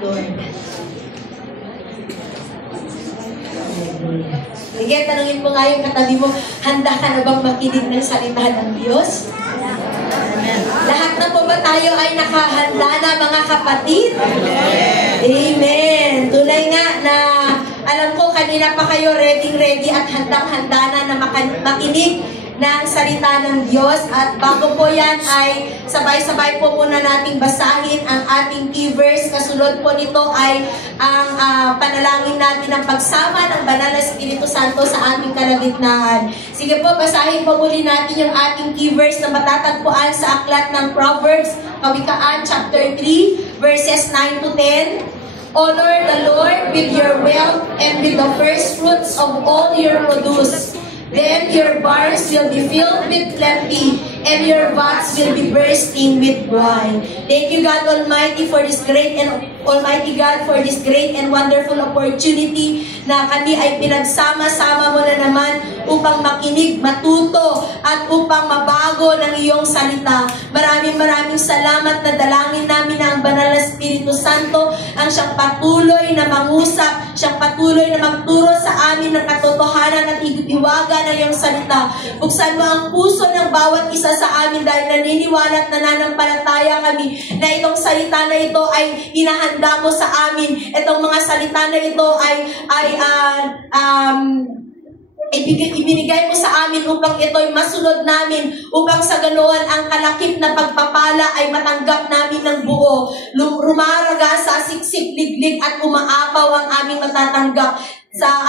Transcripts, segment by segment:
Lord. Sige, tanungin mo nga yung katabi mo, handa ka na bang makinig ng salita ng Diyos? Lahat na po ba tayo ay nakahanda na, mga kapatid? Amen. Tunay nga na alam ko kanina pa kayo ready at handang-handa na makinig ng salita ng Diyos. At bago po yan ay sabay-sabay po muna nating basahin ang ating key verse. Kasunod po nito ay ang panalangin natin ng pagsama ng Banal na Espiritu Santo sa aming kalagitnaan. Sige po, basahin po muli natin yung ating key verse na matatagpuan sa aklat ng Proverbs, Kawikaan chapter 3, verses 9 to 10. Honor the Lord with your wealth and with the first fruits of all your produce. Then your barns will be filled with plenty, and your vats will be bursting with wine. Thank you, God Almighty, for this great and wonderful opportunity na kami ay pinagsama-sama mo na naman upang makinig, matuto, at upang mabago ng iyong salita. Maraming salamat na dalangin namin na ang Banal na Espiritu Santo ang siyang patuloy na mangusap, siyang patuloy na magturo sa amin ng katotohanan at iwaga ng iyong salita. Buksan mo ang puso ng bawat isa sa amin dahil naniniwala at nananampalataya kami na itong salita na ito ay inahanda mo sa amin. Itong mga salita na ito ay ibinigay mo sa amin upang ito'y masunod namin, upang sa ganoon ang kalakip na pagpapala ay matanggap namin ng buo. Rumaraga sa siksik, liglig at umaapaw ang aming matatanggap sa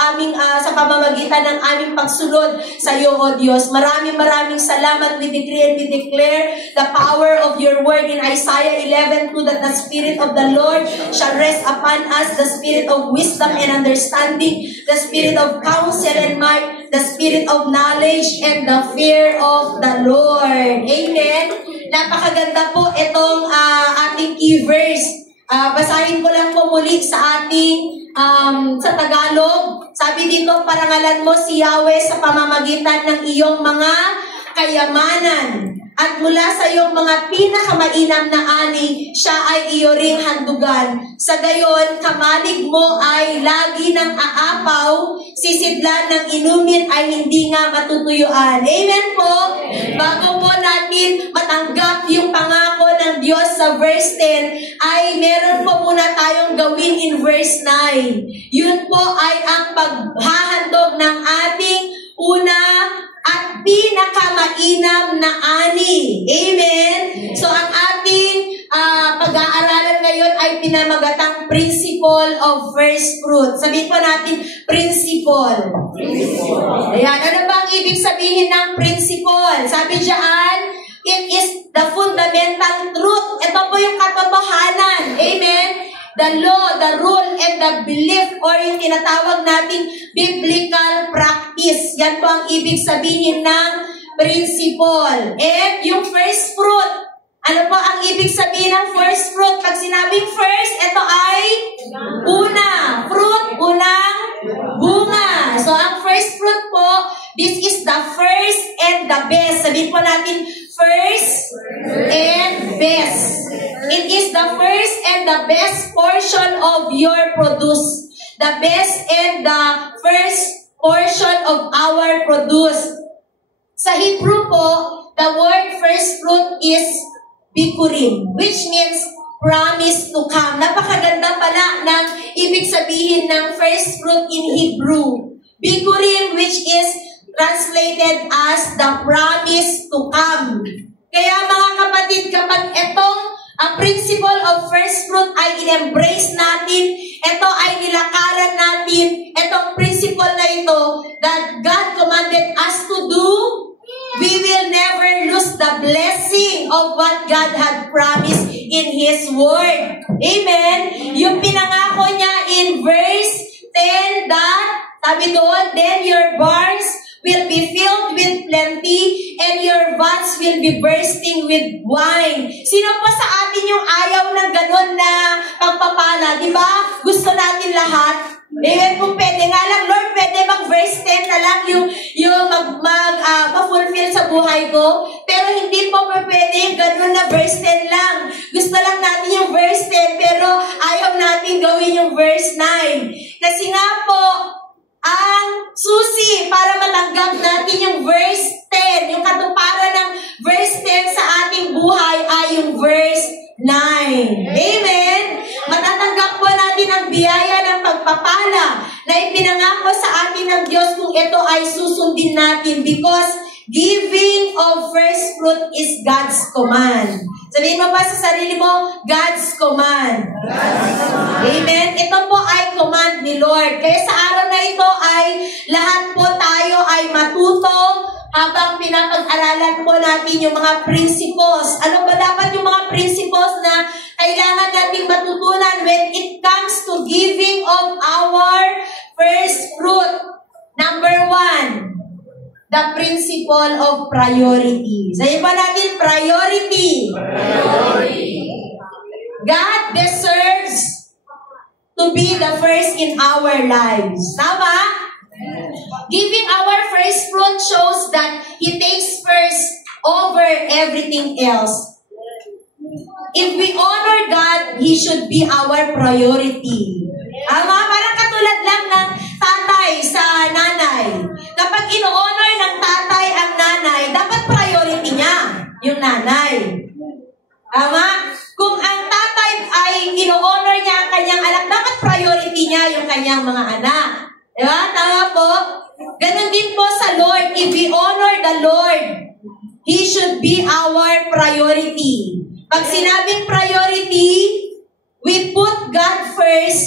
pamamagitan ng aming pagsunod sa iyo, O Diyos. Maraming salamat. We decree and we declare the power of your word in Isaiah 11:2 that the Spirit of the Lord shall rest upon us, the Spirit of wisdom and understanding, the Spirit of counsel and might, the Spirit of knowledge and the fear of the Lord. Amen. Napakaganda po itong ating key verse. Basahin ko lang po muli sa ating sa Tagalog. Sabi dito, parangalan mo si Yahweh sa pamamagitan ng iyong mga kayamanan. At mula sa iyong mga pinakamainam na ani, siya ay iyo ring handugan. Sa gayon, kamalig mo ay lagi ng aapaw, sisidlan ng inumin ay hindi nga matutuyuan. Amen po? Bago po natin matanggap yung pangako ng Diyos sa verse 10, ay meron po muna tayong gawin in verse 9. Yun po ay ang paghahandog ng ating una at pinakamainam na ani. Amen? So, ang ating pag-aaralan ngayon ay pinamagatang principle of first fruit. Sabihin po natin, principle. Ayan, ano ba ang ibig sabihin ng principle? Sabi diyan, it is the fundamental truth. Ito po yung katotohanan. Amen? The law, the rule, and the belief, or yung tinatawag nating biblical practice. Yan po ang ibig sabihin ng principle. And yung first fruit, ano po ang ibig sabihin ng first fruit? Pag sinabing first, ito ay una. Fruit, unang bunga. So ang first fruit po, this is the first and the best. Sabihin po natin, first and best. It is the first and the best portion of your produce. The best and the first portion of our produce. Sa Hebrew po, the word first fruit is bikurim, which means promise to come. Napakaganda pala ng ibig sabihin ng first fruit in Hebrew. Bikurim, which is translated as the promise to come. Kaya mga kapatid, kapag itong ang principle of first fruit ay in-embrace natin, ito ay nilakaran natin, itong principle na ito that God commanded us to do, we will never lose the blessing of what God had promised in His Word. Amen? Yung pinangako niya in verse 10 that, sabi doon, then your barns will be filled with plenty, and your vats will be bursting with wine. Sino po sa atin yung ayaw ng ganun na pagpapala? na, di ba? Gusto natin lahat. Amen, kung pwede nga lang, Lord, pwede bang verse 10 na lang yung ma-fulfill sa buhay ko? Pero hindi po pwede, ganun na verse 10 lang. Gusto lang natin yung verse 10, pero ayaw natin gawin yung verse 9. Kasi nga po, ang susi para matanggap natin yung verse 10, yung katuparan ng verse 10 sa ating buhay ay yung verse 9. Amen? Matatanggap po natin ang biyaya ng pagpapala na ipinangako sa atin ng Diyos kung ito ay susundin natin because giving of first fruit is God's command. Sabihin mo pa sa sarili mo, God's command. Amen? Ito po ay command ni Lord. Kaya sa araw na ito ay lahat po tayo ay matuto habang pinapag-aralan po natin yung mga principles. Ano ba dapat yung mga principles na kailangan nating matutunan when it comes to giving of our first fruit? Number 1, the principle of priority. Sabihin pa natin, priority. God deserves to be the first in our lives. Tama? Giving our first fruit shows that He takes first over everything else. If we honor God, He should be our priority. Tama? Parang katulad lang ng tatay sa nanay. Kapag ino-honor ng tatay ang nanay, dapat priority niya yung nanay. Tama? Kung ang tatay ay ino-honor niya ang kanyang anak, dapat priority niya yung kanyang mga anak. Diba? Tama po? Ganon din po sa Lord. If we honor the Lord, He should be our priority. Pag sinabing priority, we put God first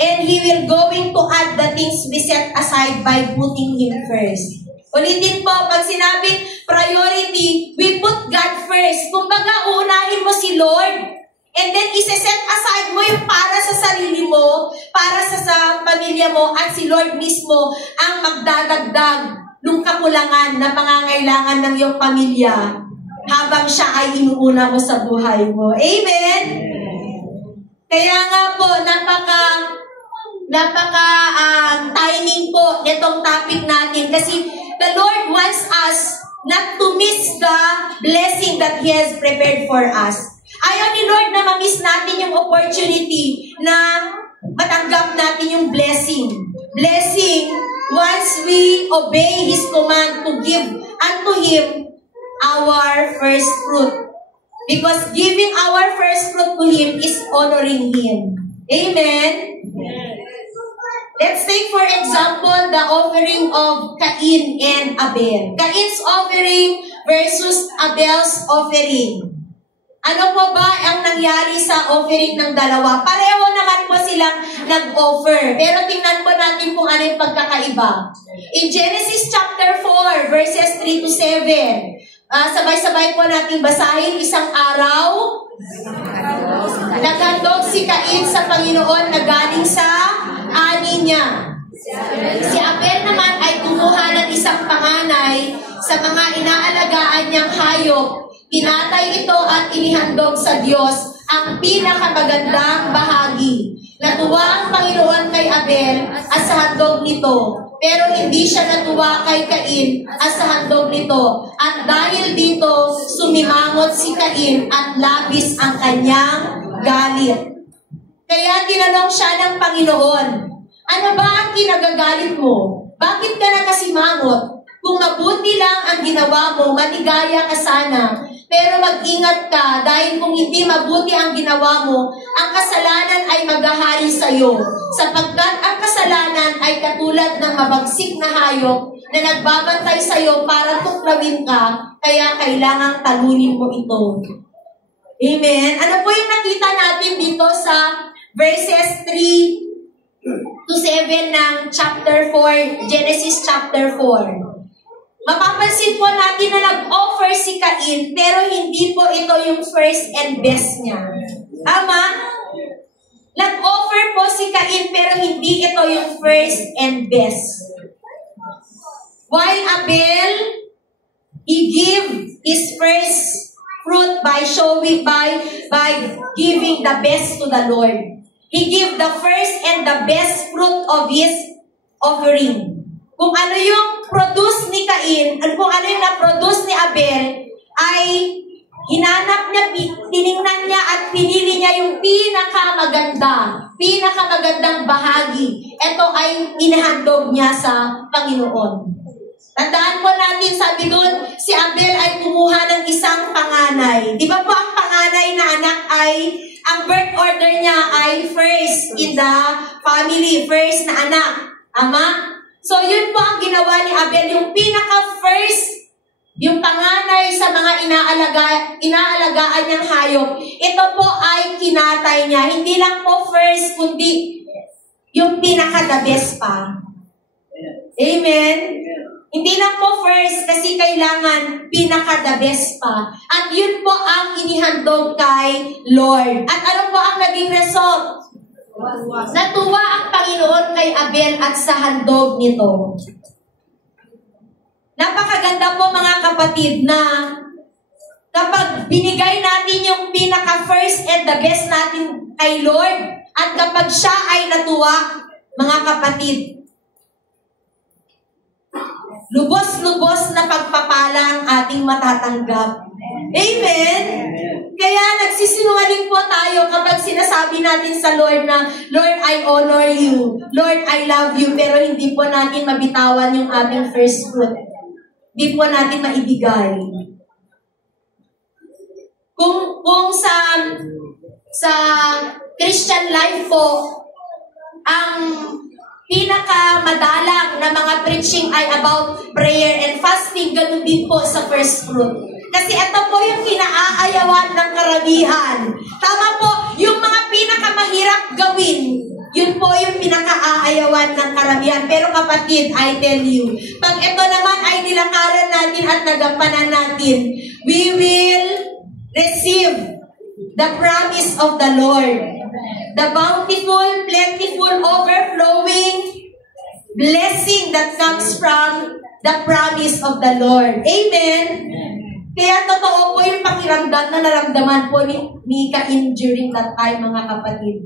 and He will going to add the things we set aside by putting Him first. Ulitin po, pag sinabing priority, we put God first. Kumbaga, uunahin mo si Lord. And then, isa-set aside mo yung para sa sarili mo, para sa pamilya mo, at si Lord mismo ang magdadagdag ng kakulangan na pangangailangan ng iyong pamilya habang siya ay inuuna mo sa buhay mo. Amen? Kaya nga po, timing po itong topic natin kasi the Lord wants us not to miss the blessing that He has prepared for us. Ayaw ni Lord na ma-miss natin yung opportunity na matanggap natin yung blessing. Blessing, once we obey His command to give unto Him our first fruit. Because giving our first fruit to Him is honoring Him. Amen? Let's take for example the offering of Cain and Abel. Cain's offering versus Abel's offering. Ano po ba ang nangyari sa offering ng dalawa? Pareho naman po silang nag-offer. Pero tingnan po natin kung ano yung pagkakaiba. In Genesis chapter 4, verses 3 to 7, sabay-sabay po natin basahin. Isang araw, naghandog si Cain sa Panginoon na galing sa ani niya. Si Abel naman ay kumuha ng isang panganay sa mga inaalagaan niyang hayop. Pinatay ito at inihandog sa Diyos ang pinakamagandang bahagi. Natuwa ang Panginoon kay Abel at sa handog nito, pero hindi siya natuwa kay Cain at sa handog nito. At dahil dito, sumimangot si Cain at labis ang kanyang galit. Kaya tinanong siya ng Panginoon, ano ba ang kinagagalit mo? Bakit ka nakasimangot? Kung mabuti lang ang ginawa mo, maligaya ka sana. Pero mag-ingat ka dahil kung hindi mabuti ang ginawa mo, ang kasalanan ay maghahari sa iyo. Sapagkat ang kasalanan ay katulad ng mabagsik na hayop na nagbabantay sa iyo para tuklawin ka, kaya kailangang talunin mo ito. Amen? Ano po yung nakita natin dito sa verses 3 to 7 ng chapter 4, Genesis chapter 4? Mapapansin po natin na nag-offer si Cain, pero hindi po ito yung first and best niya. Tama? Nag-offer po si Cain, pero hindi ito yung first and best. While Abel, he gave his first fruit by giving the best to the Lord. He gave the first and the best fruit of his offering. Kung ano yung produce ni Cain, kung ano yung na-produce ni Abel, ay hinanap niya, tiningnan niya at pinili niya yung pinakamagandang bahagi. Ito ay inihandog niya sa Panginoon. Tandaan po natin, sabi doon, si Abel ay kumuha ng isang panganay. Di ba po ang panganay na anak ay, ang birth order niya ay first in the family, first na anak. Ama? So yun po ang ginawa ni Abel, yung pinaka-first, yung panganay sa mga inaalagaan niyang hayop. Ito po ay kinatay niya. Hindi lang po first, kundi yung pinaka-the best pa. Amen? Hindi lang po first kasi kailangan pinaka-the best pa. At yun po ang inihandog kay Lord. At ano po ang naging result? Natuwa ang Panginoon kay Abel at sa handog nito. Napakaganda po mga kapatid na kapag binigay natin yung pinaka-first and the best natin kay Lord at kapag siya ay natuwa, mga kapatid, lubos-lubos na pagpapala ang ating matatanggap. Amen? Kaya nagsisinungaling po tayo kapag sinasabi natin sa Lord na, Lord, I honor you. Lord, I love you. Pero hindi po natin mabitawan yung ating first fruit. Hindi po natin maibigay. Kung sa Christian life po, ang pinakamadalang na mga preaching ay about prayer and fasting, ganun din po sa first fruit. Kasi ito po yung kinaayawan ng karamihan. Tama po, yung mga pinakamahirap gawin, yun po yung pinakaayawan ng karamihan. Pero kapatid, I tell you, pag ito naman ay nilakaran natin at nagampanan natin, we will receive the promise of the Lord. The bountiful, plentiful, overflowing blessing that comes from the promise of the Lord. Amen? Kaya totoo po yung pakiramdam na naramdaman po ni Cain during that time, mga kapatid.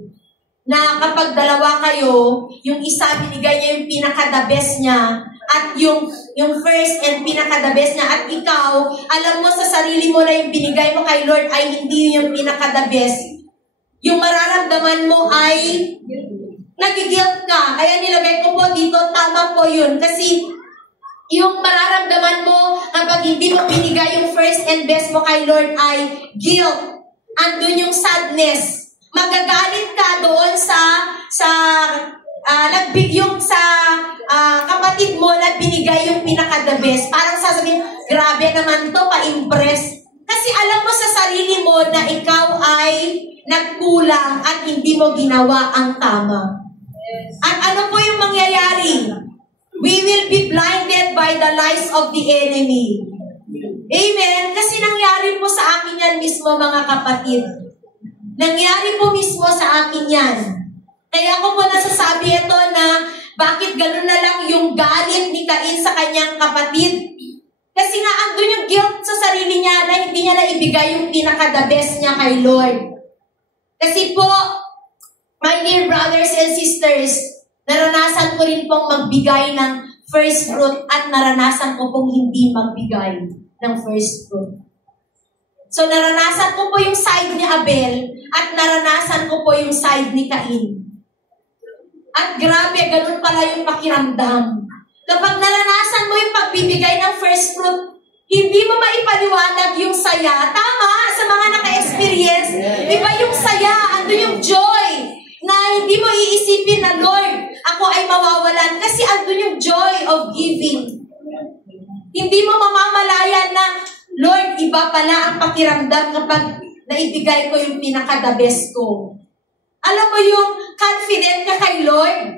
Na kapag dalawa kayo, yung isa binigay niya yung pinaka-the best niya, at yung first and pinaka-the best niya, at ikaw, alam mo sa sarili mo na yung binigay mo kay Lord ay hindi yung pinaka-the best. Yung mararamdaman mo ay nag-guilt ka. Kaya nilagay ko po dito, tama po yun. Kasi yung mararamdaman mo kapag hindi mo binigay yung first and best mo kay Lord ay guilt. Andun yung sadness. Magagalit ka doon kapatid mo na binigay yung pinaka-the best. Parang sasabihin, grabe naman to, pa-impress. Kasi alam mo sa sarili mo na ikaw ay nagkulang at hindi mo ginawa ang tama. At ano po yung mangyayari? We will be blinded by the lies of the enemy. Amen? Kasi nangyari po sa akin yan mismo, mga kapatid. Nangyari po mismo sa akin yan. Kaya ako po nasasabi ito na bakit gano'n na lang yung galit ni Cain sa kanyang kapatid. Kasi nga andun yung guilt sa sarili niya na hindi niya naibigay yung pinaka-the best niya kay Lord. Kasi po, my dear brothers and sisters, naranasan ko rin pong magbigay ng first fruit at naranasan ko pong hindi magbigay ng first fruit. So naranasan ko po yung side ni Abel at naranasan ko po yung side ni Cain. At grabe, ganun pala yung pakiramdam. Kapag naranasan mo yung pagbibigay ng first fruit, hindi mo maipaliwanag yung saya. Tama, sa mga naka-experience, di ba yung saya, ando yung joy, na hindi mo iisipin na, Lord, ako ay mawawalan kasi ando yung joy of giving. Hindi mo mamamalayan na, Lord, iba pala ang pakiramdam kapag naibigay ko yung pinaka-the best ko. Alam mo yung confident ka kay Lord,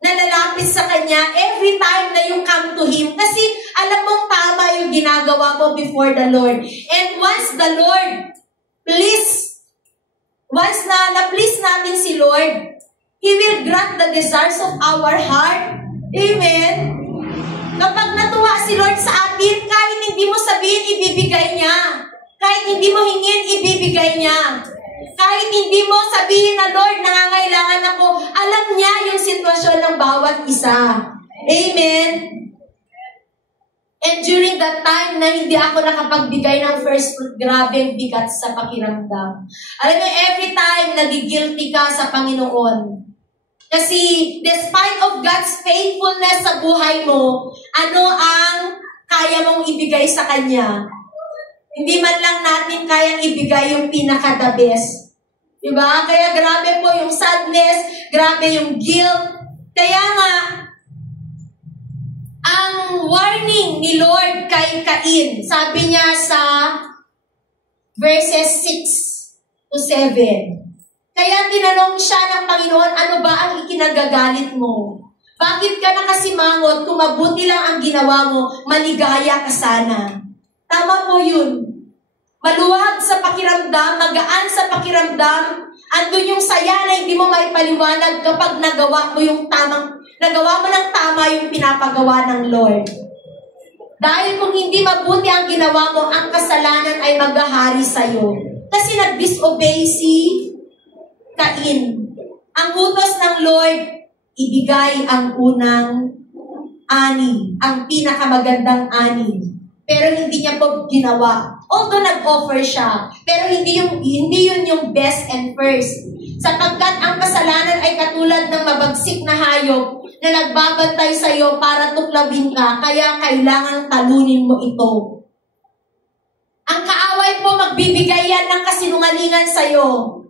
na lalapit sa Kanya every time na you come to Him. Kasi alam mong tama yung ginagawa mo before the Lord. And once the Lord, once na-please natin si Lord, He will grant the desires of our heart. Amen? Kapag natuwa si Lord sa atin, kahit hindi mo sabihin, ibibigay niya. Kahit hindi mo hingin, ibibigay niya. Kahit hindi mo sabihin na, Lord, nangangailangan ako, alam niya yung sitwasyon ng bawat isa. Amen? And during that time na hindi ako nakapagbigay ng first fruit, grabe ang bigat sa pakiramdam. Alam mo, every time nagigilty ka sa Panginoon. Kasi despite of God's faithfulness sa buhay mo, ano ang kaya mong ibigay sa Kanya? Hindi man lang natin kayang ibigay yung pinaka-the best. Diba? Kaya grabe po yung sadness, grabe yung guilt. Kaya nga, ang warning ni Lord kay Cain, sabi niya sa verses 6 to 7. Kaya tinanong siya ng Panginoon, ano ba ang ikinagagalit mo? Bakit ka nakasimangot kung mabuti lang ang ginawa mo, maligaya ka sana? Tama po yun. Maluwag sa pakiramdam, magaan sa pakiramdam, andun yung saya na hindi mo maipaliwanag kapag nagawa mo ng tama yung pinapagawa ng Lord. Dahil kung hindi mabuti ang ginawa mo, ang kasalanan ay maghahari sa'yo. Kasi nag-disobey si Cain. Ang utos ng Lord, ibigay ang unang ani, ang pinakamagandang ani. Pero hindi niya po ginawa. Although nag-offer siya, pero hindi yun yung best and first. Sapagkat ang kasalanan ay katulad ng mabagsik na hayop na nagbabantay sa iyo para tuklawin ka, kaya kailangan talunin mo ito. Ang kaaway po, magbibigay yan ng kasinungalingan sa iyo.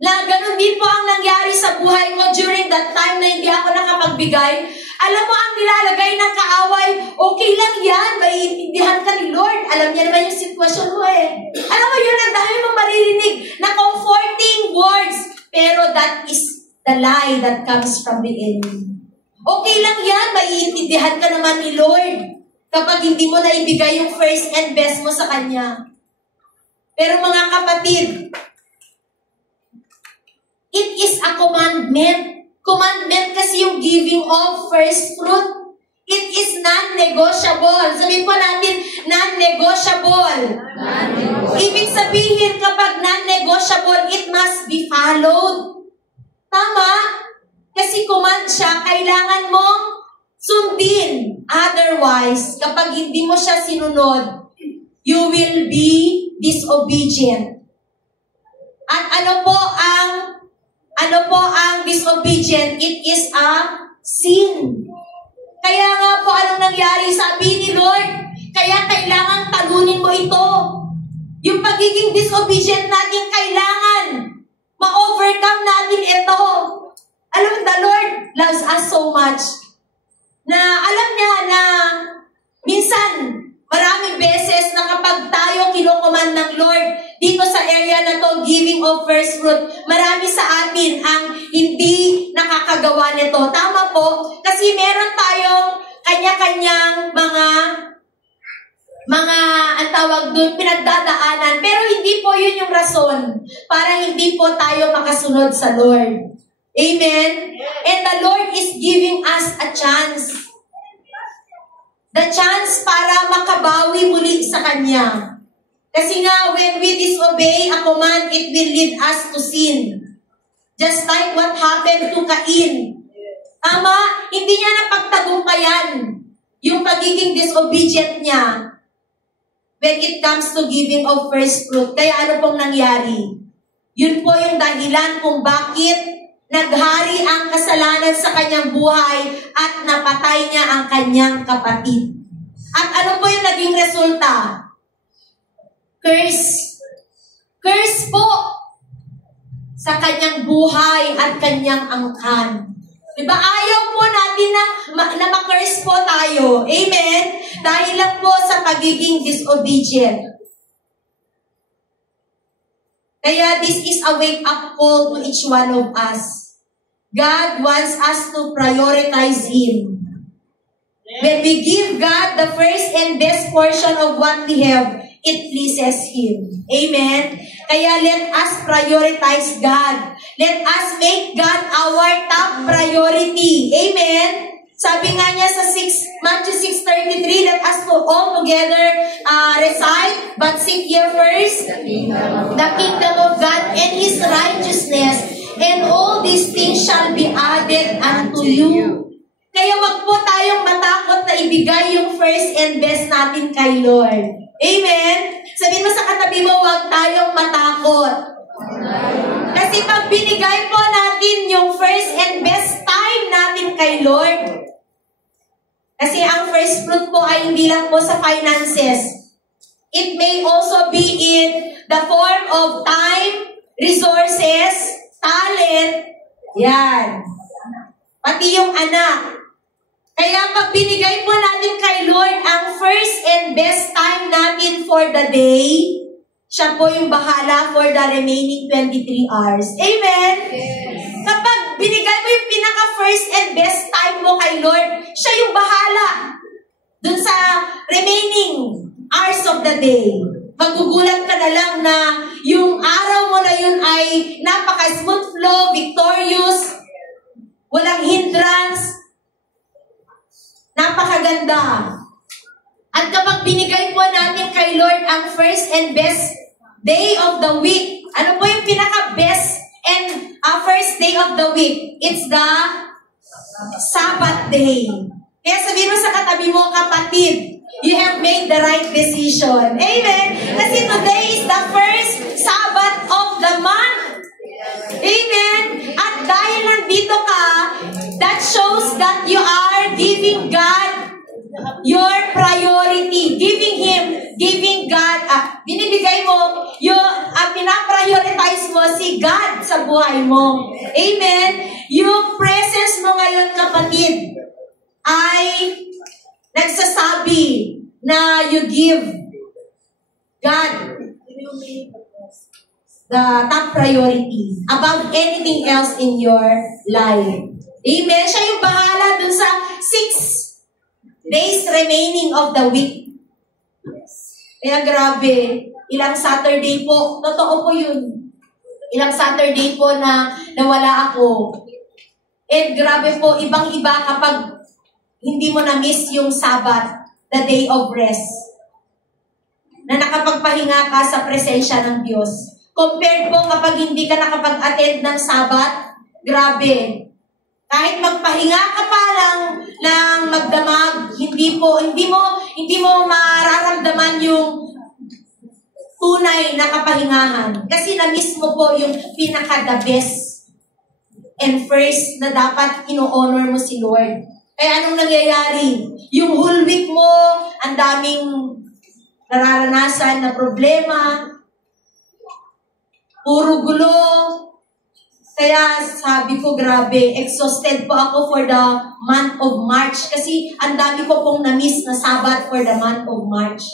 Ganun din po ang nangyari sa buhay ko during that time na hindi ako nakapagbigay. Alam mo, ang nilalagay ng kaaway, okay lang yan, maiintindihan ka ni Lord. Alam niya naman yung sitwasyon mo eh. Alam mo yun, ang dami mong maririnig na comforting words. Pero that is the lie that comes from the enemy. Okay lang yan, maiintindihan ka naman ni Lord kapag hindi mo na ibigay yung first and best mo sa Kanya. Pero mga kapatid, it is a commandment. Commandment kasi yung giving of first fruit. It is non-negotiable. Sabihin po natin, non-negotiable. Ibig sabihin, kapag non-negotiable, it must be followed. Tama? Kasi command siya, kailangan mong sundin. Otherwise, kapag hindi mo siya sinunod, you will be disobedient. At ano po ang disobedient? It is a sin. Kaya nga po, anong nangyari? Sabi ni Lord, kaya kailangan talunin mo ito. Yung pagiging disobedient natin, kailangan ma-overcome natin ito. Alam mo, the Lord loves us so much na alam niya na minsan, maraming beses na kapag tayo kinukuman ng Lord dito sa area na to, giving of first fruit, marami sa atin ang hindi nakakagawa nito. Tama po, kasi meron tayong kanya-kanyang mga ang tawag doon, pinagdadaanan. Pero hindi po yun yung rason para hindi po tayo makasunod sa Lord. Amen? And the Lord is giving us a chance. The chance para makabawi muli sa Kanya. Kasi nga, when we disobey a command, it will lead us to sin. Just like what happened to Cain. Tama? Hindi niya napagtagumpayan yung pagiging disobedient niya when it comes to giving of first fruit. Kaya ano pong nangyari? Yun po yung dahilan kung bakit naghari ang kasalanan sa kanyang buhay at napatay niya ang kanyang kapatid. At ano po yung naging resulta? Curse. Curse po sa kanyang buhay at kanyang angkan. Diba? Ayaw po natin na ma-curse po tayo. Amen? Dahil lang po sa pagiging disobedient. Kaya this is a wake-up call to each one of us. God wants us to prioritize Him. When we give God the first and best portion of what we have, it pleases Him. Amen? Kaya let us prioritize God. Let us make God our top priority. Amen? Sabi nga niya sa Matthew 6:33, let us all together recite, but seek ye first the kingdom of God and His righteousness, and all these things shall be added unto you. Kaya wag po tayong matakot na ibigay yung first and best natin kay Lord. Amen? Sabihin mo sa katabi mo, wag tayong matakot. Kasi pag binigay po natin yung first and best time natin kay Lord, kasi ang first fruit po ay hindi lang po sa finances. It may also be in the form of time, resources, talent, yan. Pati yung anak. Kaya pag binigay po natin kay Lord ang first and best time natin for the day, siya po yung bahala for the remaining 23 hours. Amen? Yes. Kapag binigay mo yung pinaka-first and best time mo kay Lord, siya yung bahala dun sa remaining hours of the day. Magugulat ka na lang na yung araw mo na yun ay napaka-smooth flow, victorious, walang hindrance, napakaganda. At kapag binigay po natin kay Lord ang first and best day of the week, ano po yung pinaka-best and first day of the week? It's the Sabbath day. Kaya sabihin mo sa katabi mo, kapatid, you have made the right decision. Amen? Kasi today is the first Sabbath of the month. Amen? At dahil nandito ka, that shows that you are giving God your priority. Giving God, binibigay mo, pinaprioritize mo si God sa buhay mo. Amen? Yung presence mo ngayon, kapatid, ay nagsasabi na you give God the top priority above anything else in your life. Amen? Siya yung bahala dun sa 6 days remaining of the week. Kaya grabe, ilang Saturday po, totoo po yun. Ilang Saturday po na nawala ako. And grabe po, ibang-iba kapag hindi mo na-miss yung Sabbath, the day of rest. Na nakapagpahinga ka sa presensya ng Diyos. Compared po kapag hindi ka nakapag-attend ng Sabbath, grabe. Kahit magpahinga ka pa ng magdamag, hindi mo mararamdaman yung tunay na kapahingahan. Kasi na-miss mo po yung pinaka-the best and first na dapat ino-honor mo si Lord. Kaya anong nangyayari? Yung whole week mo, ang daming nararanasan na problema, puro gulo. Kaya sabi ko, grabe, exhausted po ako for the month of March kasi ang dami ko pong na-miss na Sabbath for the month of March.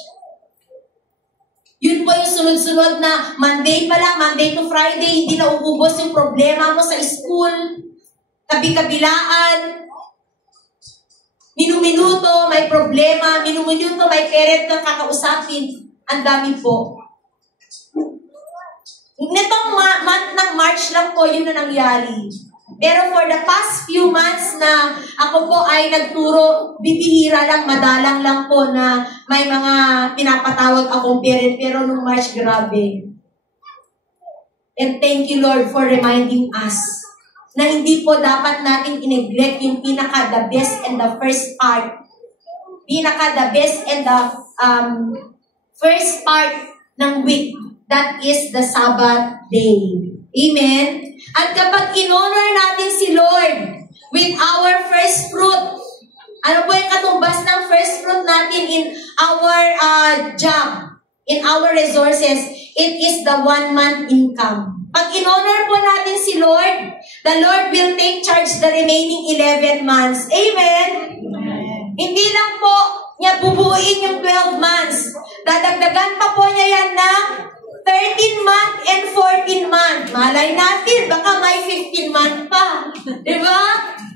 Yun po yung sunod-sunod na Monday pa lang, Monday to Friday, hindi na uubos yung problema mo sa school, kabi-kabilaan, minuminuto, may problema, minuminuto, may parent kang kakausapin, ang dami po. Nitong month ng March lang po, yun na nangyari. Pero for the past few months na ako po ay nagturo, bibihira lang, madalang lang po na may mga pinapatawag akong parent. Pero nung March, grabe. And thank you, Lord, for reminding us na hindi po dapat natin i-neglect yung pinaka-the best and the first part. Pinaka-the best and the first part ng week. That is the Sabbath day. Amen? At kapag in-honor natin si Lord with our first fruit, ano po yung katumbas ng first fruit natin in our job, in our resources? It is the 1-month income. Pag in-honor po natin si Lord, the Lord will take charge the remaining 11 months. Amen? Hindi lang po niya bubuuin yung 12 months. Dadagdagan pa po niya yan ng 13 month and 14 month. Malay natin, baka may 15 month pa. Diba?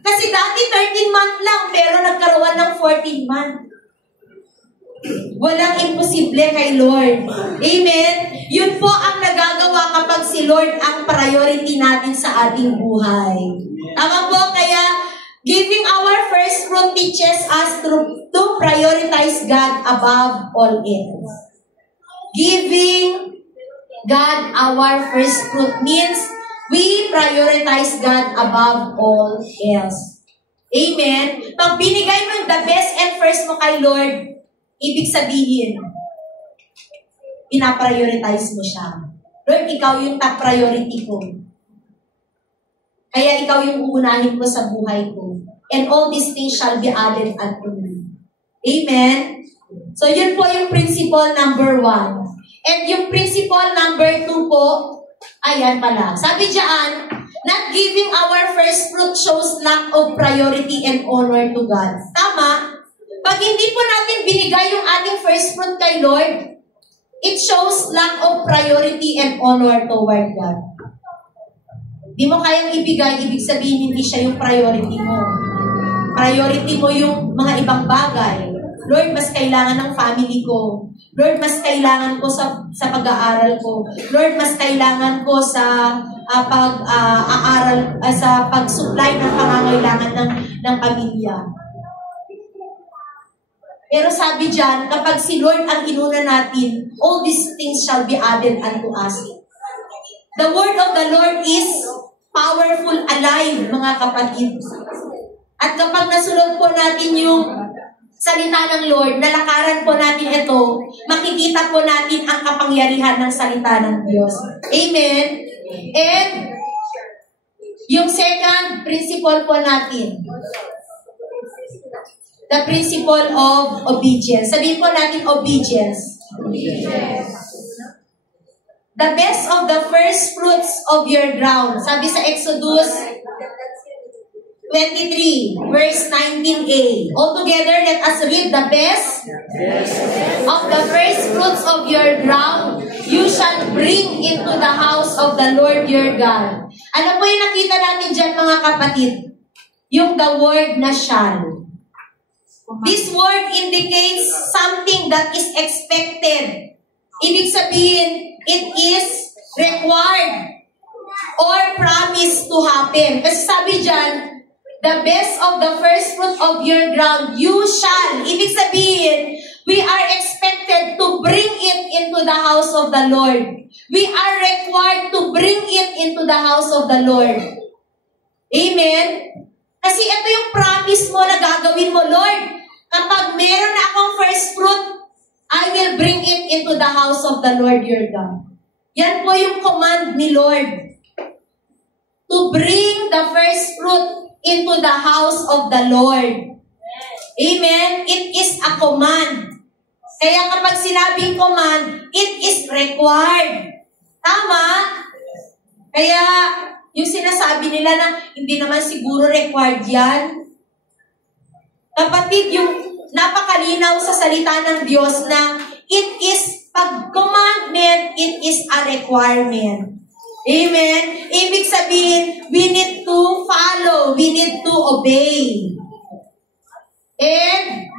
Kasi dati 13 month lang, pero nagkaroon ng 14 month. Walang imposible kay Lord. Amen? Yun po ang nagagawa kapag si Lord ang priority natin sa ating buhay. Tama po, kaya Giving our first fruit teaches us to prioritize God above all else. Giving God our first fruit means we prioritize God above all else. Amen? Pag binigay mo yung the best and first mo kay Lord, ibig sabihin, pinaprioritize mo siya. Lord, ikaw yung top priority ko. Kaya ikaw yung uunahin ko sa buhay ko. And all these things shall be added unto me. Amen? So, yun po yung principle number 1. And yung principle number 2 po, ayan pala. Sabi diyan, not giving our first fruit shows lack of priority and honor to God. Tama? Pag hindi po natin binigay yung ating first fruit kay Lord, it shows lack of priority and honor toward God. Di mo kayang ibigay, ibig sabihin hindi siya yung priority mo. Priority mo yung mga ibang bagay. Lord, mas kailangan ng family ko. Lord, mas kailangan ko sa pag-aaral ko. Lord, mas kailangan ko sa sa pag-supply ng pangangailangan ng pamilya. Pero sabi diyan, kapag si Lord ang inuna natin, all these things shall be added unto us. The word of the Lord is powerful, alive, mga kapatid. At kapag nasunod po natin yung salita ng Lord, nalakaran po natin ito, makikita po natin ang kapangyarihan ng salita ng Diyos. Amen? And yung second principle po natin, the principle of obedience. Sabihin po natin obedience. The best of the first fruits of your ground. Sabi sa Exodus 23, verse 19a. Altogether, let us read the best of the first fruits of your ground you shall bring into the house of the Lord your God. Ano po yung nakita natin dyan, mga kapatid? Yung the word na shall. This word indicates something that is expected. Ibig sabihin, it is required or promised to happen. Kasi sabi dyan, the best of the first fruit of your ground, you shall. Ibig sabihin, we are expected to bring it into the house of the Lord. We are required to bring it into the house of the Lord. Amen? Kasi ito yung promise mo na gagawin mo, Lord. Kapag meron na akong first fruit, I will bring it into the house of the Lord your God. Yan po yung command ni Lord. To bring the first fruit into the house of the Lord. Amen? It is a command. Kaya kapag sinabing command, it is required. Tama? Kaya yung sinasabi nila na hindi naman siguro required yan. Kapatid, yung napakalinaw sa salita ng Diyos na it is pag-commandment, it is a requirement. Amen? Ibig sabihin, we need to follow, we need to obey. And,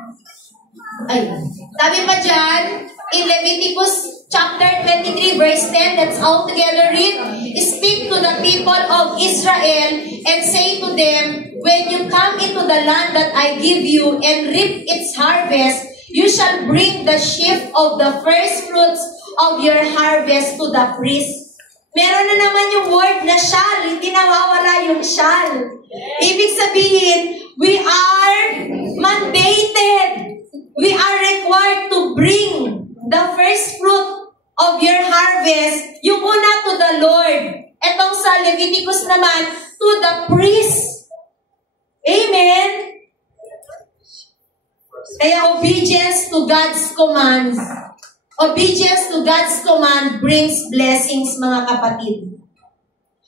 sabi pa dyan, in Leviticus chapter 23, verse 10, let's all together read, speak to the people of Israel and say to them, when you come into the land that I give you and reap its harvest, you shall bring the sheaf of the first fruits of your harvest to the priest. Meron na naman yung word na shall, hindi nawawala yung shall. Ibig sabihin, we are mandated. We are required to bring the first fruit of your harvest, yung una to the Lord. Etong sa Leviticus naman, to the priest. Amen? Kaya obedience to God's commands. Obedience to God's command brings blessings, mga kapatid.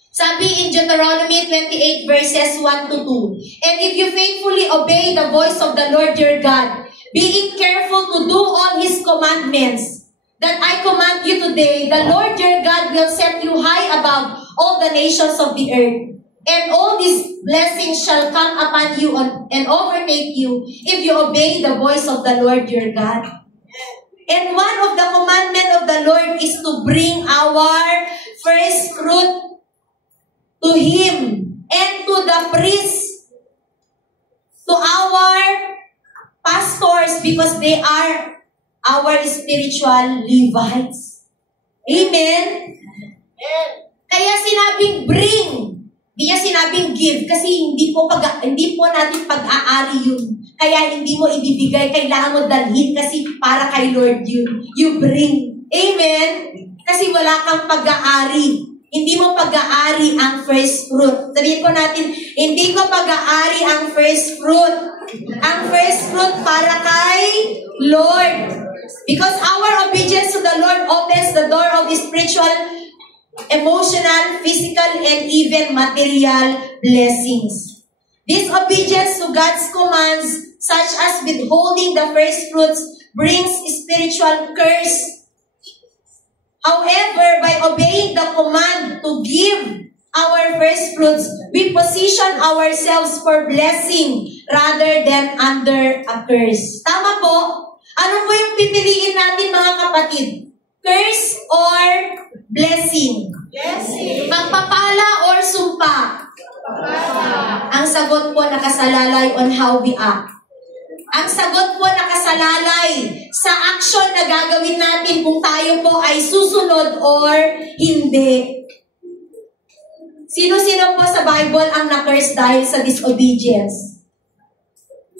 Sabi in Deuteronomy 28 verses 1 to 2, and if you faithfully obey the voice of the Lord your God, being careful to do all His commandments that I command you today, the Lord your God will set you high above all the nations of the earth. And all these blessings shall come upon you and overtake you if you obey the voice of the Lord your God. And one of the commandments of the Lord is to bring our first fruit to Him and to the priest. because they are our spiritual Levites. Amen? Kaya sinabing bring. Hindi niya sinabing give kasi hindi po natin pag-aari yun. Kaya hindi mo ibibigay, kailangan mo dalhin kasi para kay Lord yun. You bring. Amen? Kasi wala kang pag-aari. Hindi mo pag-aari ang first fruit. Sabihin po natin, hindi ko pag-aari ang first fruit. Ang first fruit para kay Lord. Because our obedience to the Lord opens the door of spiritual, emotional, physical, and even material blessings. Disobedience to God's commands, such as withholding the first fruits, brings spiritual curse. However, by obeying the command to give our first fruits, we position ourselves for blessing rather than under a curse. Tama po? Ano po yung pipiliin natin, mga kapatid? Curse or blessing? Blessing. Magpapala or sumpa? Magpapala. Ang sagot po nakasalalay on how we act. Ang sagot po nakasalalay sa action na gagawin natin kung tayo po ay susunod or hindi. Sino-sino po sa Bible ang na-curse dahil sa disobedience?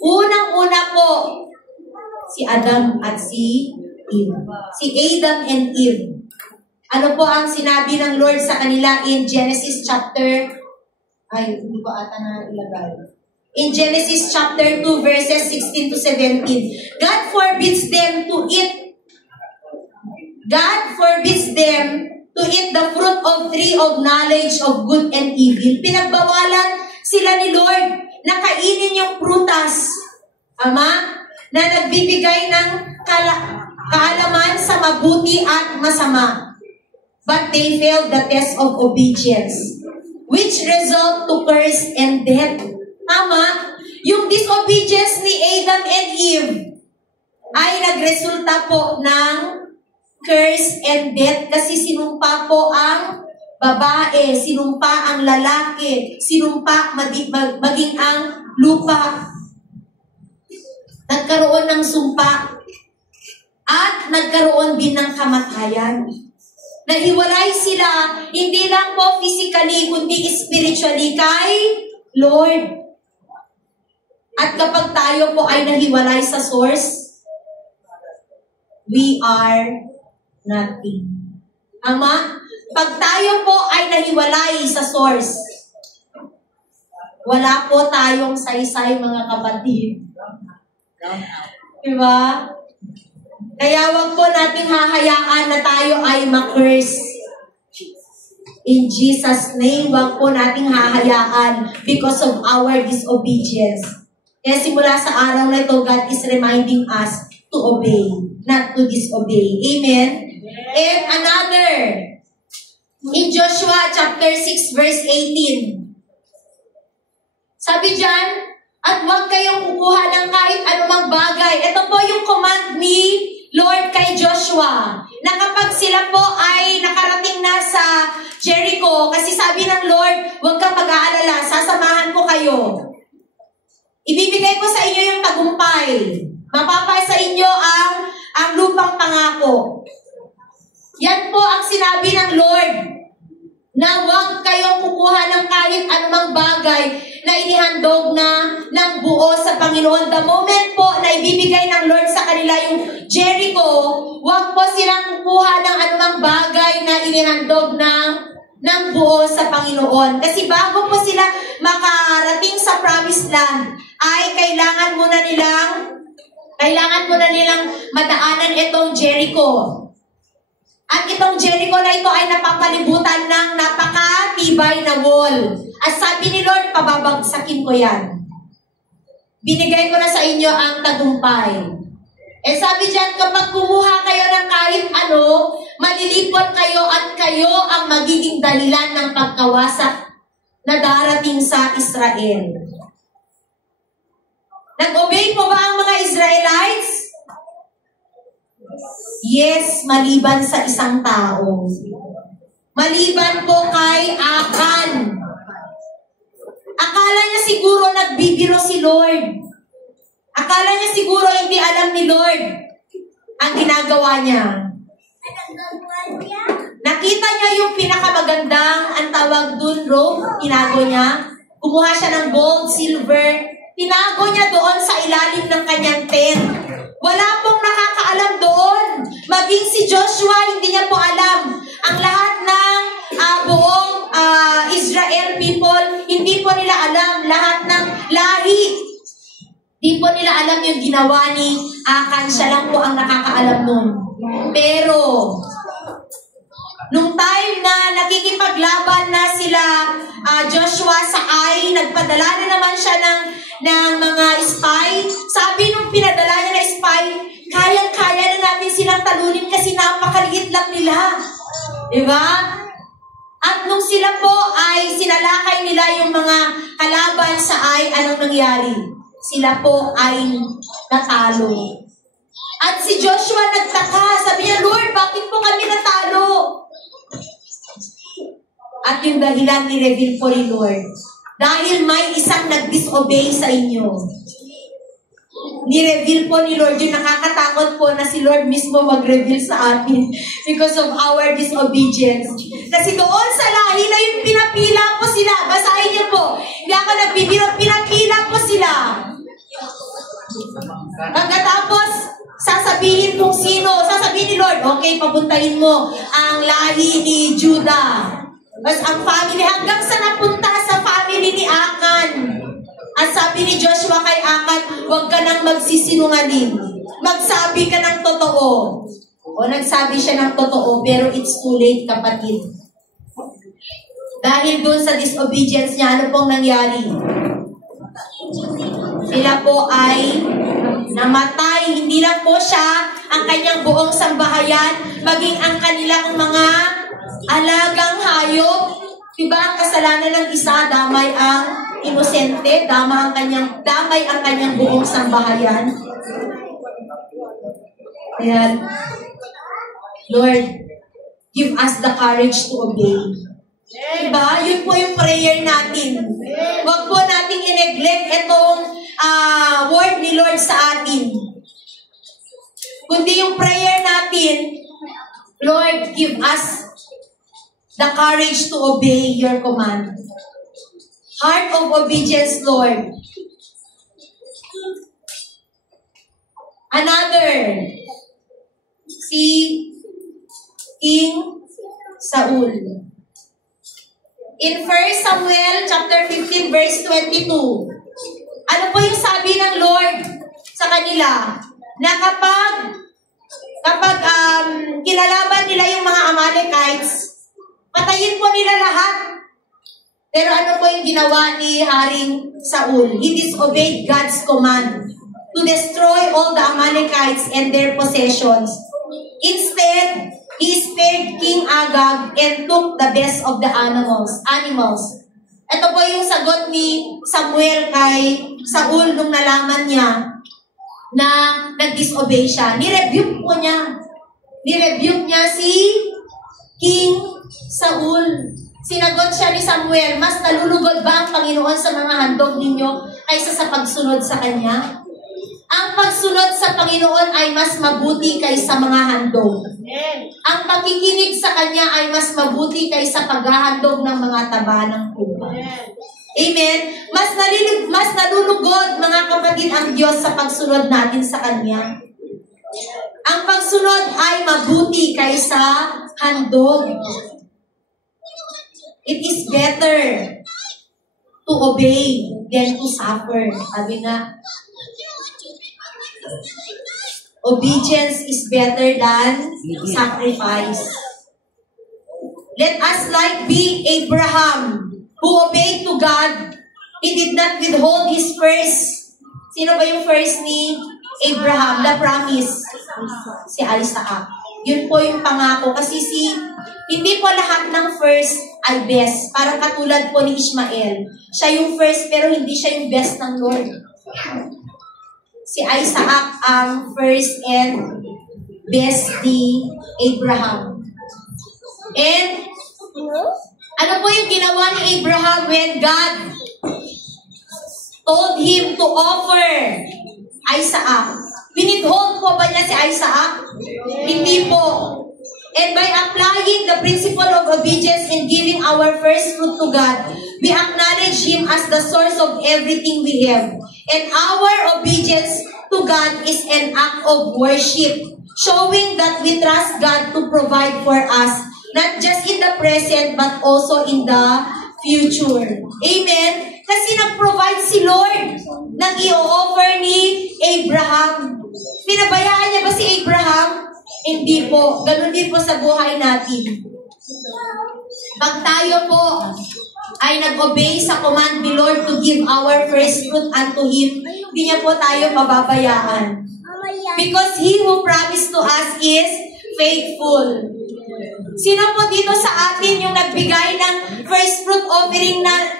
Unang-una po, si Adam at si Eve. Si Adam and Eve. Ano po ang sinabi ng Lord sa kanila in Genesis chapter, hindi ko ata na ilagay. In Genesis chapter 2 verses 16 to 17. God forbids them to eat the fruit of tree of knowledge of good and evil. Pinagbawalan sila ni Lord na kainin yung prutas. Ama? Na nagbibigay ng kaalaman sa mabuti at masama. But they failed the test of obedience, which result to curse and death. Tama? Yung disobedience ni Adam and Eve ay nagresulta po ng curse and death kasi sinumpa po ang babae, sinumpa ang lalaki, sinumpa maging ang lupa. Nagkaroon ng sumpa at nagkaroon din ng kamatayan. Nahiwalay sila, hindi lang po physically, kundi spiritually kay Lord. At kapag tayo po ay nahiwalay sa source, we are nothing. Ama, pag tayo po ay nahiwalay sa source, wala po tayong saysay, mga kapatid. Diba? Kaya wag po nating hahayaan na tayo ay ma-curse. In Jesus' name, wag po nating hahayaan because of our disobedience. Kaya simula sa araw na ito, God is reminding us to obey, not to disobey. Amen? And another, in Joshua chapter 6 verse 18. Sabi dyan, at huwag kayong kukuha ng kahit anumang bagay. Ito po yung command ni Lord kay Joshua, na kapag sila po ay nakarating na sa Jericho, kasi sabi ng Lord, huwag kang mag-aalala, sasamahan ko kayo. Ibibigay ko sa inyo yung tagumpay. Mapapay sa inyo ang lupang pangako. Yan po ang sinabi ng Lord, na huwag kayong kukuha ng kahit anumang bagay na inihandog na ng buo sa Panginoon. The moment po na ibibigay ng Lord sa kanila yung Jericho, huwag po silang kukuha ng anumang bagay na inihandog ng buo sa Panginoon. Kasi bago po sila makarating sa promised land, ay kailangan muna nilang madaanan itong Jericho. At itong Jericho na ito ay napapalibutan ng napakatibay na wall. At sabi ni Lord, pababagsakin ko yan. Binigay ko na sa inyo ang tagumpay. Eh sabi dyan, kapag kumuha kayo ng kahit ano, malilipot kayo at kayo ang magiging dahilan ng pagkawasak na darating sa Israel. Nag-obey po ba ang mga Israelites? Yes, maliban sa isang tao. Maliban po kay Akan. Akala niya siguro nagbibiro si Lord. Akala niya siguro hindi alam ni Lord ang ginagawa niya. Nakita niya yung pinakamagandang, ang tawag dun, robe, tinago niya. Kumuha siya ng gold, silver, tinago niya doon sa ilalim ng kanyang tent. Wala pong nakakaalam doon. Maging si Joshua, hindi niya po alam. Ang lahat ng buong Israel people, hindi po nila alam. Lahat ng lahi, hindi po nila alam yung ginawa ni Akan. Siya lang po ang nakakaalam nun. Pero, nung time na nakikipaglaban na sila Joshua sa Ai, nagpadala na naman siya ng mga spy. Sabi nung pinadala niya na spy, kayang-kaya na natin silang talunin kasi napakaliit lang nila. Diba? At nung sila po ay sinalakay nila yung mga kalaban sa Ai, anong nangyari? Sila po ay natalo. At si Joshua nagtaka. Sabi niya, Lord, bakit po kami natalo? At yung dahilan ni-reveal po ni Lord. Dahil may isang nag-disobey sa inyo. Ni-reveal po ni Lord. Yung nakakatakot po na si Lord mismo mag-reveal sa atin because of our disobedience. Kasi doon sa lahi na yung pinapila po sila. Basahin niyo po. Hindi ako nagbibiro. Pinapila po sila. Pagkatapos, sasabihin kung sino. Sasabihin ni Lord, okay, papuntahin mo ang lahi ni Judah. Mas ang family, hanggang sa napunta sa family ni Akan. At sabi ni Joshua kay Akan, huwag ka nang magsisinungaling. Magsabi ka ng totoo. O nagsabi siya ng totoo, pero it's too late, kapatid. Dahil doon sa disobedience niya, ano pong nangyari? Sila po ay namatay. Hindi lang po siya ang kanyang buong sambahayan, maging ang kanilang mga alagang hayop. Diba ang kasalanan ng isa, damay ang inosente, damay ang kanyang buong sambahayan. Ayan. Lord, give us the courage to obey. Diba? Yun po yung prayer natin. Huwag po nating i-neglect itong word ni Lord sa atin. Kundi yung prayer natin, Lord, give us the courage to obey your command. Heart of obedience, Lord. Another, si King Saul. In 1 Samuel chapter 15 verse 22, ano po yung sabi ng Lord sa kanila? Na kapag kinalaban nila yung mga Amalekites, patayin po nila lahat. Pero ano po yung ginawa ni Haring Saul? He disobeyed God's command to destroy all the Amalekites and their possessions. Instead, he spared King Agag and took the best of the animals. Ito po yung sagot ni Samuel kay Saul nung nalaman niya na nag-disobey siya. Ni-rebuke po niya. Ni-rebuke niya si King Saul. Sinagot siya ni Samuel, mas nalulugod ba ang Panginoon sa mga handog ninyo kaysa sa pagsunod sa Kanya? Ang pagsunod sa Panginoon ay mas mabuti kaysa mga handog. Ang pakikinig sa Kanya ay mas mabuti kaysa paghahandog ng mga taba ng lupa. Amen? Mas nalulugod, mga kapatid, ang Diyos sa pagsunod natin sa Kanya. Ang pagsunod ay mabuti kaysa handog. It is better to obey than to suffer. Sabi nga, obedience is better than sacrifice. Let us like be Abraham, who obeyed to God. He did not withhold his first. Sino ba yung first ni Abraham? The promise. Si Isaac. Yun po yung pangako. Kasi hindi po lahat ng first ay best. Parang katulad po ni Ishmael. Siya yung first pero hindi siya yung best ng Lord. Si Isaac ang first and best ni Abraham. And ano po yung ginawa ni Abraham when God told him to offer Isaac. Pinidhold po ba niya si Isaac? Hindi po. And by applying the principle of obedience and giving our first fruit to God, we acknowledge Him as the source of everything we have. And our obedience to God is an act of worship, showing that we trust God to provide for us, not just in the present, but also in the future. Amen? Kasi nag-provide si Lord ng i-offer ni Abraham. Pinabayaan niya ba si Abraham? Hindi po. Ganun din po sa buhay natin. Pag tayo po ay nag-obey sa command ni Lord to give our first fruit unto Him, hindi niya po tayo mababayaan. Because He who promised to us is faithful. Sino po dito sa atin yung nagbigay ng first fruit offering na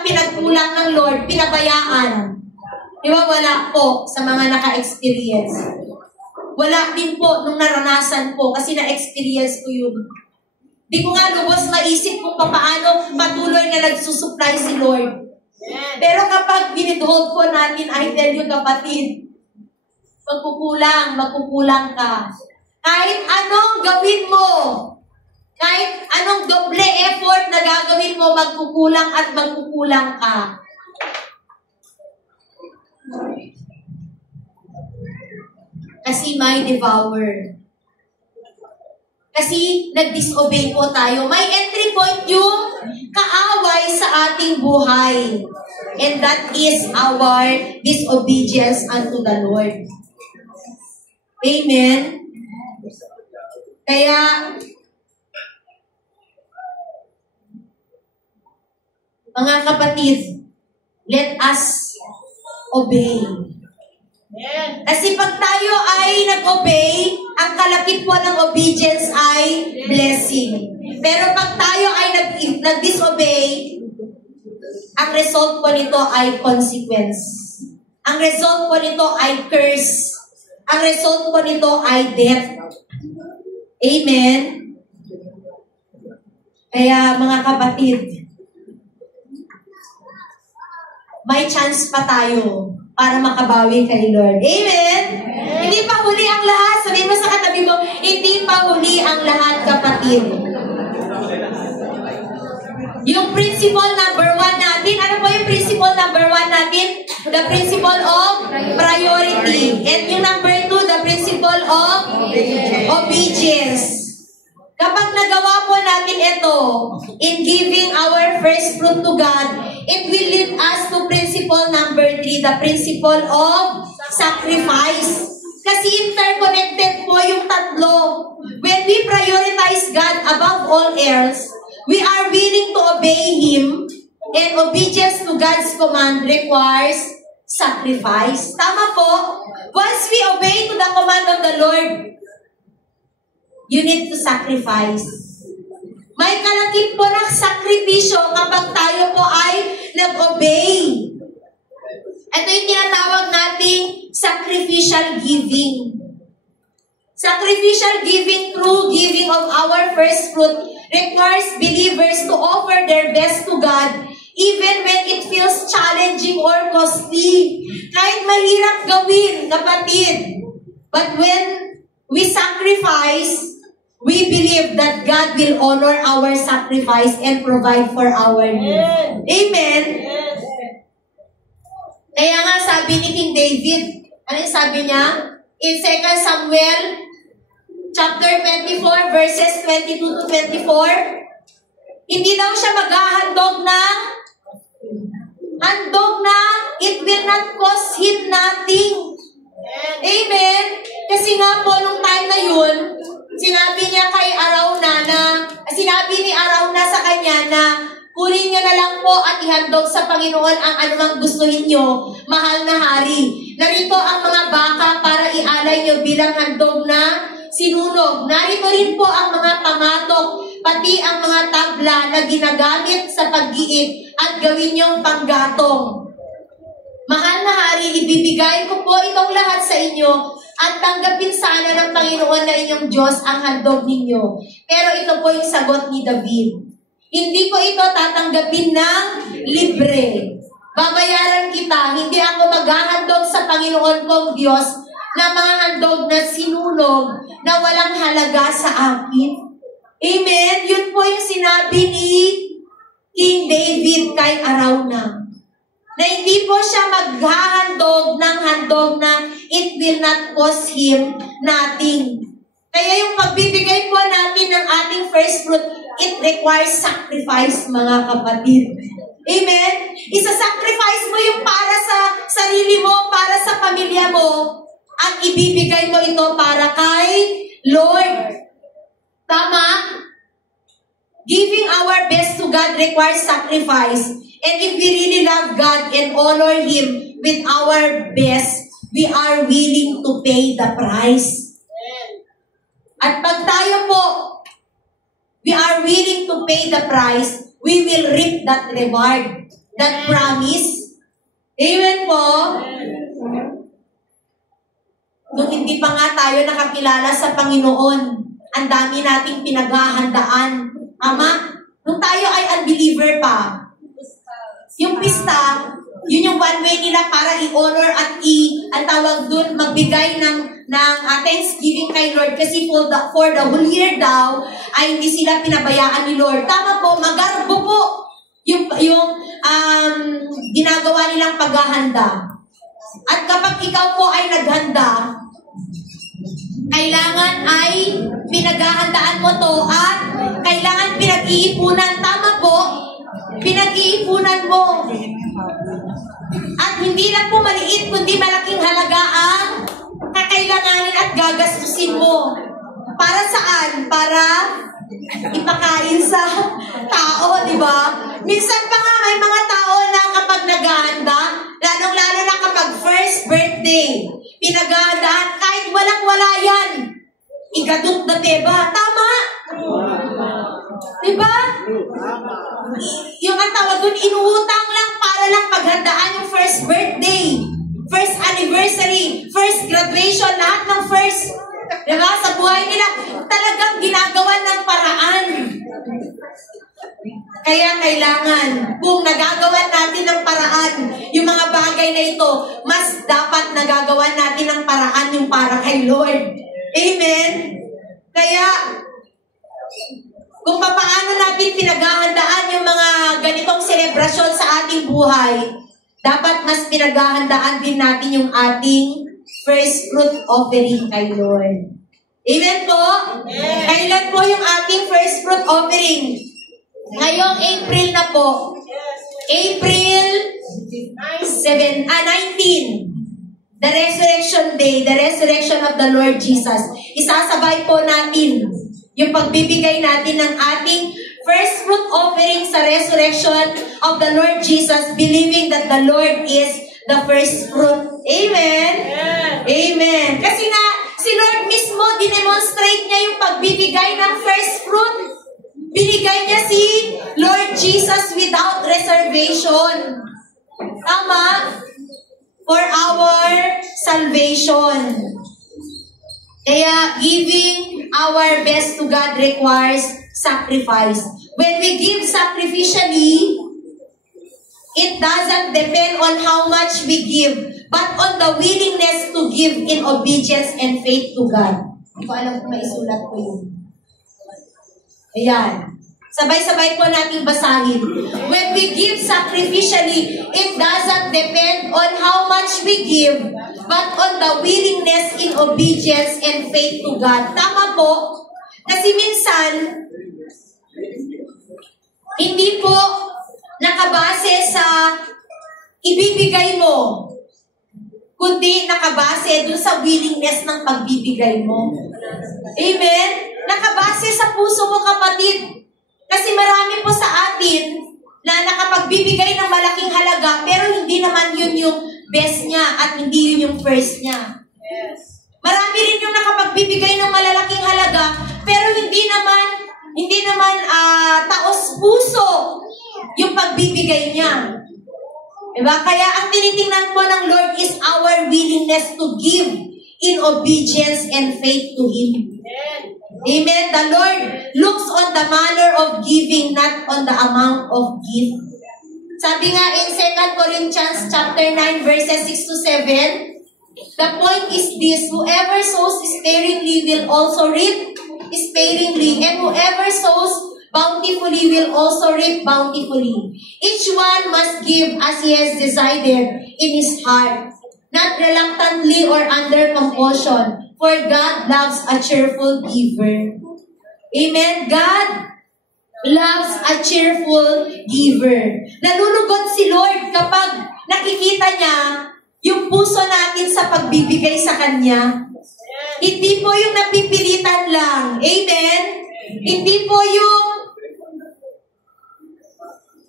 pinagkulang ng Lord, pinabayaan? Di ba wala po sa mga naka-experience? Wala din po nung naranasan po kasi na-experience ko yun. Di ko nga lubos maisip kung paano patuloy na nagsusupply si Lord. Pero kapag binidhold po natin, I tell you kapatid, magkukulang ka. Kahit anong gawin mo, kahit anong doble effort na gagawin mo, magkukulang at magkukulang ka. Kasi may devour. Kasi nag-disobey po tayo. May entry point yung kaaway sa ating buhay. And that is our disobedience unto the Lord. Amen? Kaya, mga kapatid, let us obey. Kasi pag tayo ay nag-obey, ang kalakip po ng obedience ay blessing. Pero pag tayo ay nag-disobey, ang result po nito ay consequence. Ang result po nito ay curse. Ang result po nito ay death. Amen? Kaya mga kapatid, may chance pa tayo para makabawi kay Lord. Amen? Hindi pa huli ang lahat. Sabihin mo sa katabi mo, hindi pa huli ang lahat, kapatid. Yung principle number 1 natin, ano po yung principle number 1 natin? The principle of priority. And yung number 2, the principle of obedience. Kapag nagawa po natin ito, in giving our first fruit to God, it will lead us to principle number 3, the principle of sacrifice. Kasi interconnected po yung tatlo. When we prioritize God above all else, we are willing to obey Him, and obedience to God's command requires sacrifice. Tama po? Once we obey to the command of the Lord, you need to sacrifice. May kalakip po ng sakripisyo kapag tayo po ay nag-obey. Ito yung tinatawag nating sacrificial giving. Sacrificial giving through giving of our first fruit requires believers to offer their best to God even when it feels challenging or costly. Kahit mahirap gawin, kapatid. But when we sacrifice, we believe that God will honor our sacrifice and provide for our needs. Amen? Kaya nga sabi ni King David, ano yung sabi niya? In 2 Samuel chapter 24 verses 22 to 24, hindi daw siya maghahandog ng it will not cost him nothing. Amen? Kasi nga po nung time na yun, sinabi ni Arauna sa kanya na kunin niyo na lang po at ihandog sa Panginoon ang anumang gusto ninyo, mahal na hari. Narito ang mga baka para ialay niyo bilang handog na sinunog. Narito rin po ang mga pamatok, pati ang mga tabla na ginagamit sa pag-giit at gawin niyong panggatong. Mahal na hari, ibibigay ko po itong lahat sa inyo at tanggapin sana ng Panginoon na inyong Diyos ang handog ninyo. Pero ito po yung sagot ni David. Hindi ko ito tatanggapin ng libre. Babayaran kita. Hindi ako maghahandog sa Panginoon Panginoon kong Diyos na mga handog na sinunog na walang halaga sa akin. Amen? Yun po yung sinabi ni King David kay Arauna. Na hindi po siya maghahandog ng handog na it will not cost him nothing. Kaya yung pagbibigay po natin ng ating first fruit, it requires sacrifice, mga kapatid. Amen? Isa-sacrifice mo yung para sa sarili mo, para sa pamilya mo, at ibibigay mo ito para kay Lord. Tama? Giving our best to God requires sacrifice. And if we really love God and honor Him with our best, we are willing to pay the price. At pag tayo po, we are willing to pay the price, we will reap that reward, that promise. Amen po? Nung hindi pa nga tayo nakakilala sa Panginoon, ang dami nating pinaghahandaan. Ama, nung tayo ay unbeliever pa, yung pista, yun yung one way nila para i-honor at ang tawag dun, magbigay ng thanksgiving kay Lord kasi for the whole year daw, ay hindi sila pinabayaan ni Lord. Tama po, magarbo po yung ginagawa nilang paghahanda. At kapag ikaw po ay naghanda, kailangan ay pinaghahandaan mo to at kailangan pinag-iipunan. Tama po? Pinag-iipunan mo. At hindi lang po maliit, kundi malaking halaga ang kakailanganin at gagastusin mo. Para saan? Para ipakain sa tao, di ba? Minsan pa nga may mga tao na kapag naghahanda, lalong-lalo na kapag first birthday, pinaghahandaan, kahit walang-wala yan, igadot na diba? Tama? Diba? Yung ang tawag doon, inuutang lang para lang paghandaan yung first birthday, first anniversary, first graduation, lahat ng first, diba? Sa buhay nila, talagang ginagawa ng paraan. Kaya kailangan, kung nagagawa natin ng paraan, yung mga bagay na ito, mas dapat nagagawa natin ng paraan yung para kay Lord. Amen? Kaya, kung paano natin pinaghahandaan yung mga ganitong selebrasyon sa ating buhay, dapat mas pinaghahandaan din natin yung ating first fruit offering kay Lord. Amen po? Amen. Kailan po yung ating first fruit offering? Ngayong April na po. April 19. The Resurrection Day, the Resurrection of the Lord Jesus. Isasabay po natin yung pagbibigay natin ng ating first fruit offering sa resurrection of the Lord Jesus, believing that the Lord is the first fruit. Amen? Yeah. Amen. Kasi nga, si Lord mismo, dinemonstrate niya yung pagbibigay ng first fruit. Binigay niya si Lord Jesus without reservation. Tama? For our salvation. Kaya, giving our best to God requires sacrifice. When we give sacrificially, it doesn't depend on how much we give, but on the willingness to give in obedience and faith to God. Hindi ko alam kung maisulat ko yun. Ayan. Sabay-sabay po natin basahin. When we give sacrificially, it doesn't depend on how much we give, but on the willingness in obedience and faith to God. Tama po. Kasi minsan, hindi po nakabase sa ibibigay mo, kundi nakabase dun sa willingness ng pagbibigay mo. Amen? Nakabase sa puso mo, kapatid. Kasi marami po sa atin na nakapagbibigay ng malaking halaga, pero hindi naman yun yung best niya at hindi yun yung first niya. Yes. Marami rin yung nakapagbibigay ng malalaking halaga, pero hindi naman taos puso yung pagbibigay niya. Diba? Kaya ang tinitingnan po ng Lord is our willingness to give in obedience and faith to Him. Amen. The Lord looks on the manner of giving, not on the amount of gift. Sabi nga in 2 Corinthians chapter 9 verses 6 to 7, The point is this, whoever sows sparingly will also reap sparingly, and whoever sows bountifully will also reap bountifully. Each one must give as he has decided in his heart, not reluctantly or under compulsion, for God loves a cheerful giver. Amen? God loves a cheerful giver. Nalulugod si Lord kapag nakikita niya yung puso natin sa pagbibigay sa Kanya. Hindi po yung napipilitan lang. Amen? Hindi po yung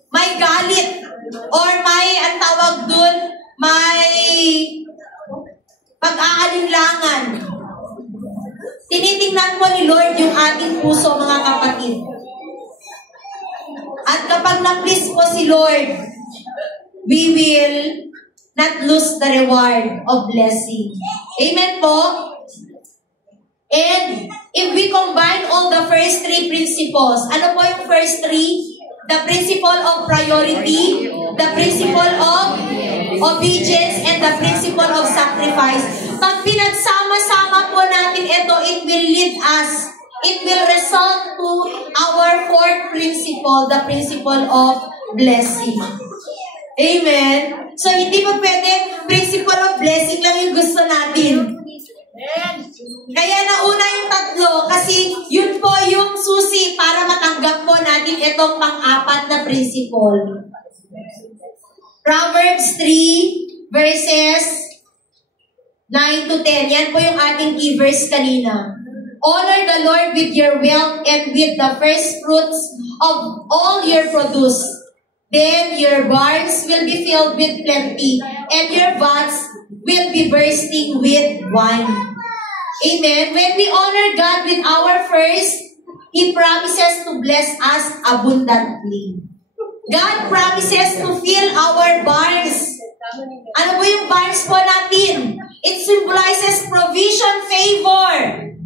may galit or may, ang tawag dun, may pag-aalinlangan. Tinitingnan po ni Lord yung ating puso, mga kapatid. At kapag na-please po si Lord, we will not lose the reward of blessing. Amen po? And if we combine all the first three principles, ano po yung first three? The principle of priority, the principle of obedience, and the principle of sacrifice. Pag pinagsama-sama po natin ito, it will lead us, it will result to our fourth principle, the principle of blessing. Amen? So, hindi po pwede principle of blessing lang yung gusto natin. Kaya nauna yung tatlo kasi yun po yung susi para matanggap po natin itong pang-apat na principle. Proverbs 3 verses 9 to 10. Yan po yung ating key verse kanina. Honor the Lord with your wealth and with the first fruits of all your produce. Then your barns will be filled with plenty, and your vats will be bursting with wine. Amen. When we honor God with our first, He promises to bless us abundantly. God promises to fill our barns. Ano po yung barns po natin? It symbolizes provision, favor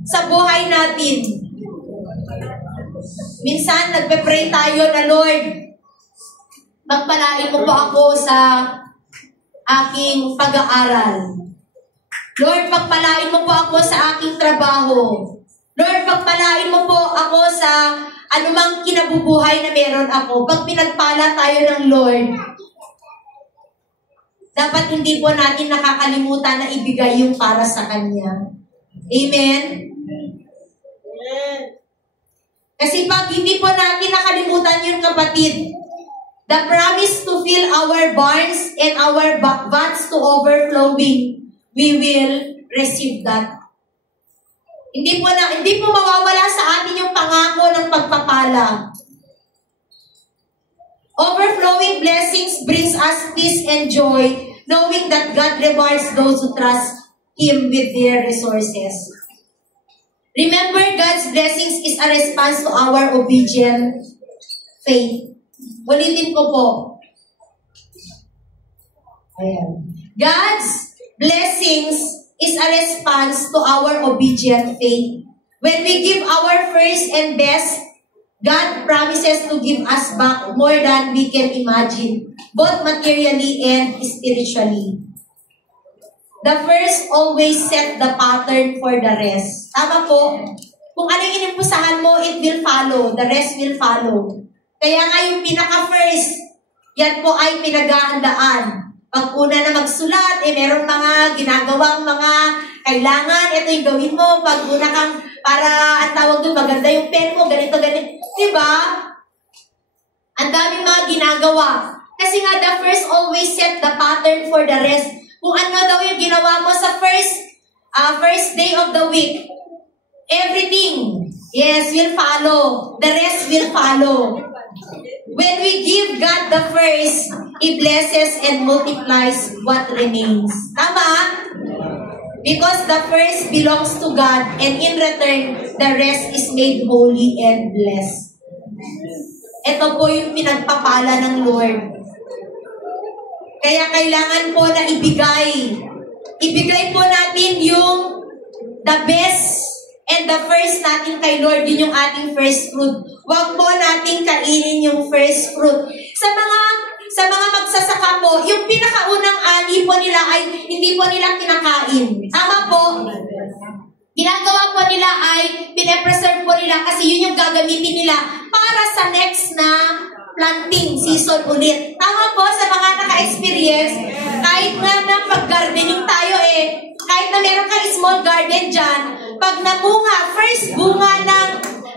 sa buhay natin. Minsan, nagpe-pray tayo na, Lord, pagpalain mo po ako sa aking pag-aaral. Lord, pagpalain mo po ako sa aking trabaho. Lord, pagpalain mo po ako sa anumang kinabubuhay na meron ako. Pag pinagpala tayo ng Lord, dapat hindi po natin nakakalimutan na ibigay yung para sa Kanya. Amen? Kasi pag hindi po natin nakalimutan yung kapatid, the promise to fill our barns and our vats to overflowing, we will receive that. Hindi po mawawala sa atin yung pangako ng pagpapala. Overflowing blessings brings us peace and joy, knowing that God rewards those who trust Him with their resources. Remember, God's blessings is a response to our obedient faith. Ulitin ko po. Ayan. God's blessings is a response to our obedient faith. When we give our first and best, God promises to give us back more than we can imagine, both materially and spiritually. The first always set the pattern for the rest. Tama po? Kung ano yung inimpusahan mo, it will follow. The rest will follow. Kaya nga yung pinaka-first, yan po ay pinaghahandaan. Pag una na magsulat, meron mga ginagawang mga kailangan, ito yung gawin mo. Pag una kang, para ang tawag doon, maganda yung pen mo, ganito. Diba? Ang daming mga ginagawa. Kasi nga, the first always set the pattern for the rest. Kung ano daw yung ginawa mo sa first day of the week, everything, yes, will follow. The rest will follow. When we give God the first, He blesses and multiplies what remains. Tama? Because the first belongs to God, and in return, the rest is made holy and blessed. Ito po yung pinagpapala ng Lord. Kaya kailangan po na ibigay. Ibigay po natin yung the best and the first natin kay Lord, yun yung ating first fruit. Huwag po natin kainin yung first fruit. Sa mga magsasaka po, yung pinakaunang ani po hindi po nila kinakain. Tama po? Ginagawa po nila ay pine-preserve po nila kasi yun yung gagamitin nila para sa next na planting season ulit. Tama po sa mga naka-experience, kahit nga na pag-gardening tayo kahit na meron kang small garden dyan, pag namunga, first bunga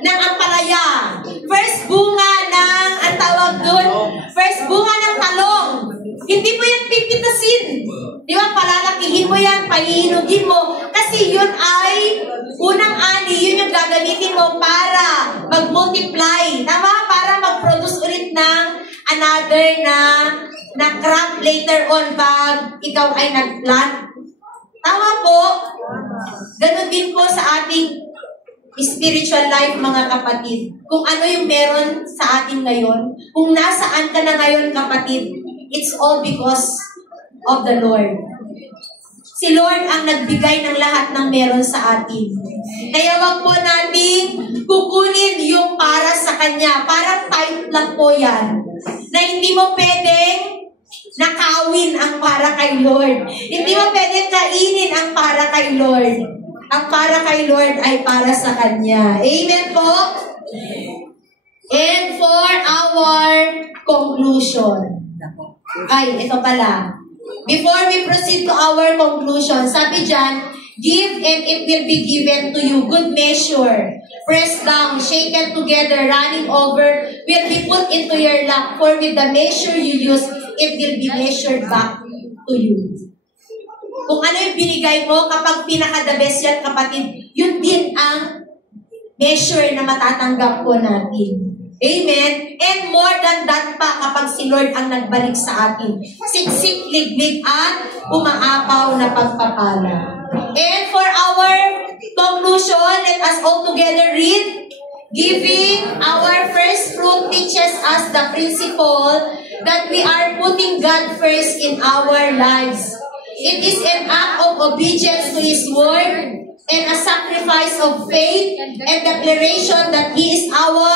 ng ampalaya, first bunga ng, ang tawag doon, first bunga ng talong, hindi mo yan pipitasin. Di ba? Palalakihin mo yan, pahihinugin mo. Kasi yun ay unang ani, yun yung gagamitin mo para mag-multiply. Tama? Para mag-produce ulit ng another na crop later on pag ikaw ay nag-plant. Tama po? Ganon din po sa ating spiritual life, mga kapatid. Kung ano yung meron sa atin ngayon, kung nasaan ka na ngayon, kapatid, it's all because of the Lord. Si Lord ang nagbigay ng lahat ng meron sa atin. Kaya wag po nating kukunin yung para sa Kanya. Parang tight lang po yan. Na hindi mo pwedeng nakawin ang para kay Lord. Hindi mo pwedeng kainin ang para kay Lord. Ang para kay Lord ay para sa Kanya. Amen po? And for our conclusion. Ay, ito pala. Before we proceed to our conclusion, sabi dyan, give and it will be given to you. Good measure, pressed down, shaken together, running over, will be put into your lap. For with the measure you use, it will be measured back to you. Kung ano yung binigay mo, kapag pinaka-the best yan, kapatid, yun din ang measure na matatanggap po natin. Amen? And more than that pa, kapag si Lord ang nagbalik sa atin. Siksik, liglig, at umaapaw na pagpapala. And for our conclusion, let us all together read. Giving our first fruit teaches us the principle that we are putting God first in our lives. It is an act of obedience to His word and a sacrifice of faith and declaration that He is our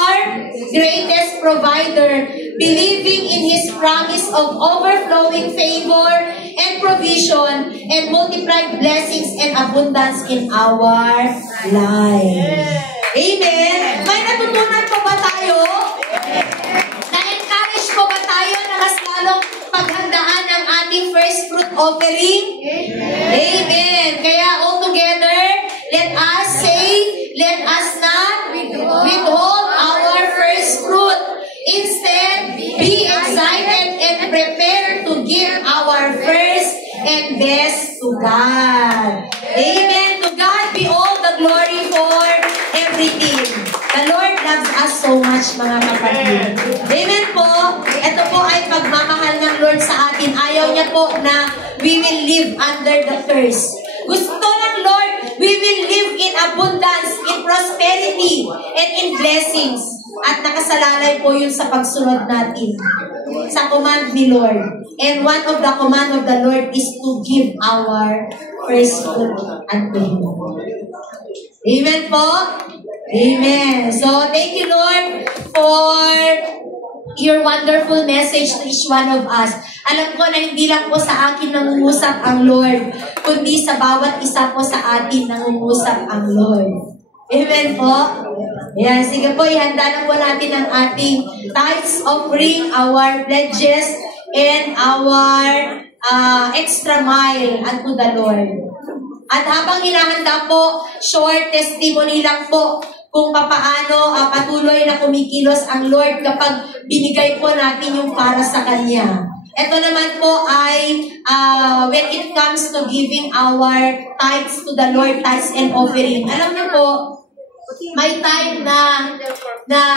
greatest provider, believing in His promise of overflowing favor and provision and multiplied blessings and abundance in our life. Amen? May natutunan po ba tayo? Na-encourage po ba tayo na mas lalong paghandaan ang ating first fruit offering? Amen. Kaya all together, let us say, let us not withhold our first fruit. Instead, be excited and prepare to give our first and best to God. Amen. To God be all the glory for everything. The Lord loves us so much, mga kapatid. Amen po. Ito po ay pagmamahal ng Lord sa atin. Ayaw niya po na we will live under the curse. Gusto ng Lord, we will live in abundance, in prosperity, and in blessings. At nakasalalay po yun sa pagsunod natin sa command ni Lord. And one of the command of the Lord is to give our first fruit unto Him. Amen po? Amen. So, thank you, Lord, for your wonderful message to each one of us. Alam ko na hindi lang po sa akin nangungusap ang Lord, kundi sa bawat isa po sa atin nangungusap ang Lord. Amen po? Yan, sige po, ihanda na po natin ang ating tithes offering, our pledges, and our extra mile unto the Lord. At habang hinahanda po, short testimony lang po kung papaano patuloy na kumikilos ang Lord kapag binigay po natin yung para sa Kanya. Ito naman po ay when it comes to giving our tithes to the Lord, tithes and offering. Alam niyo po, may time na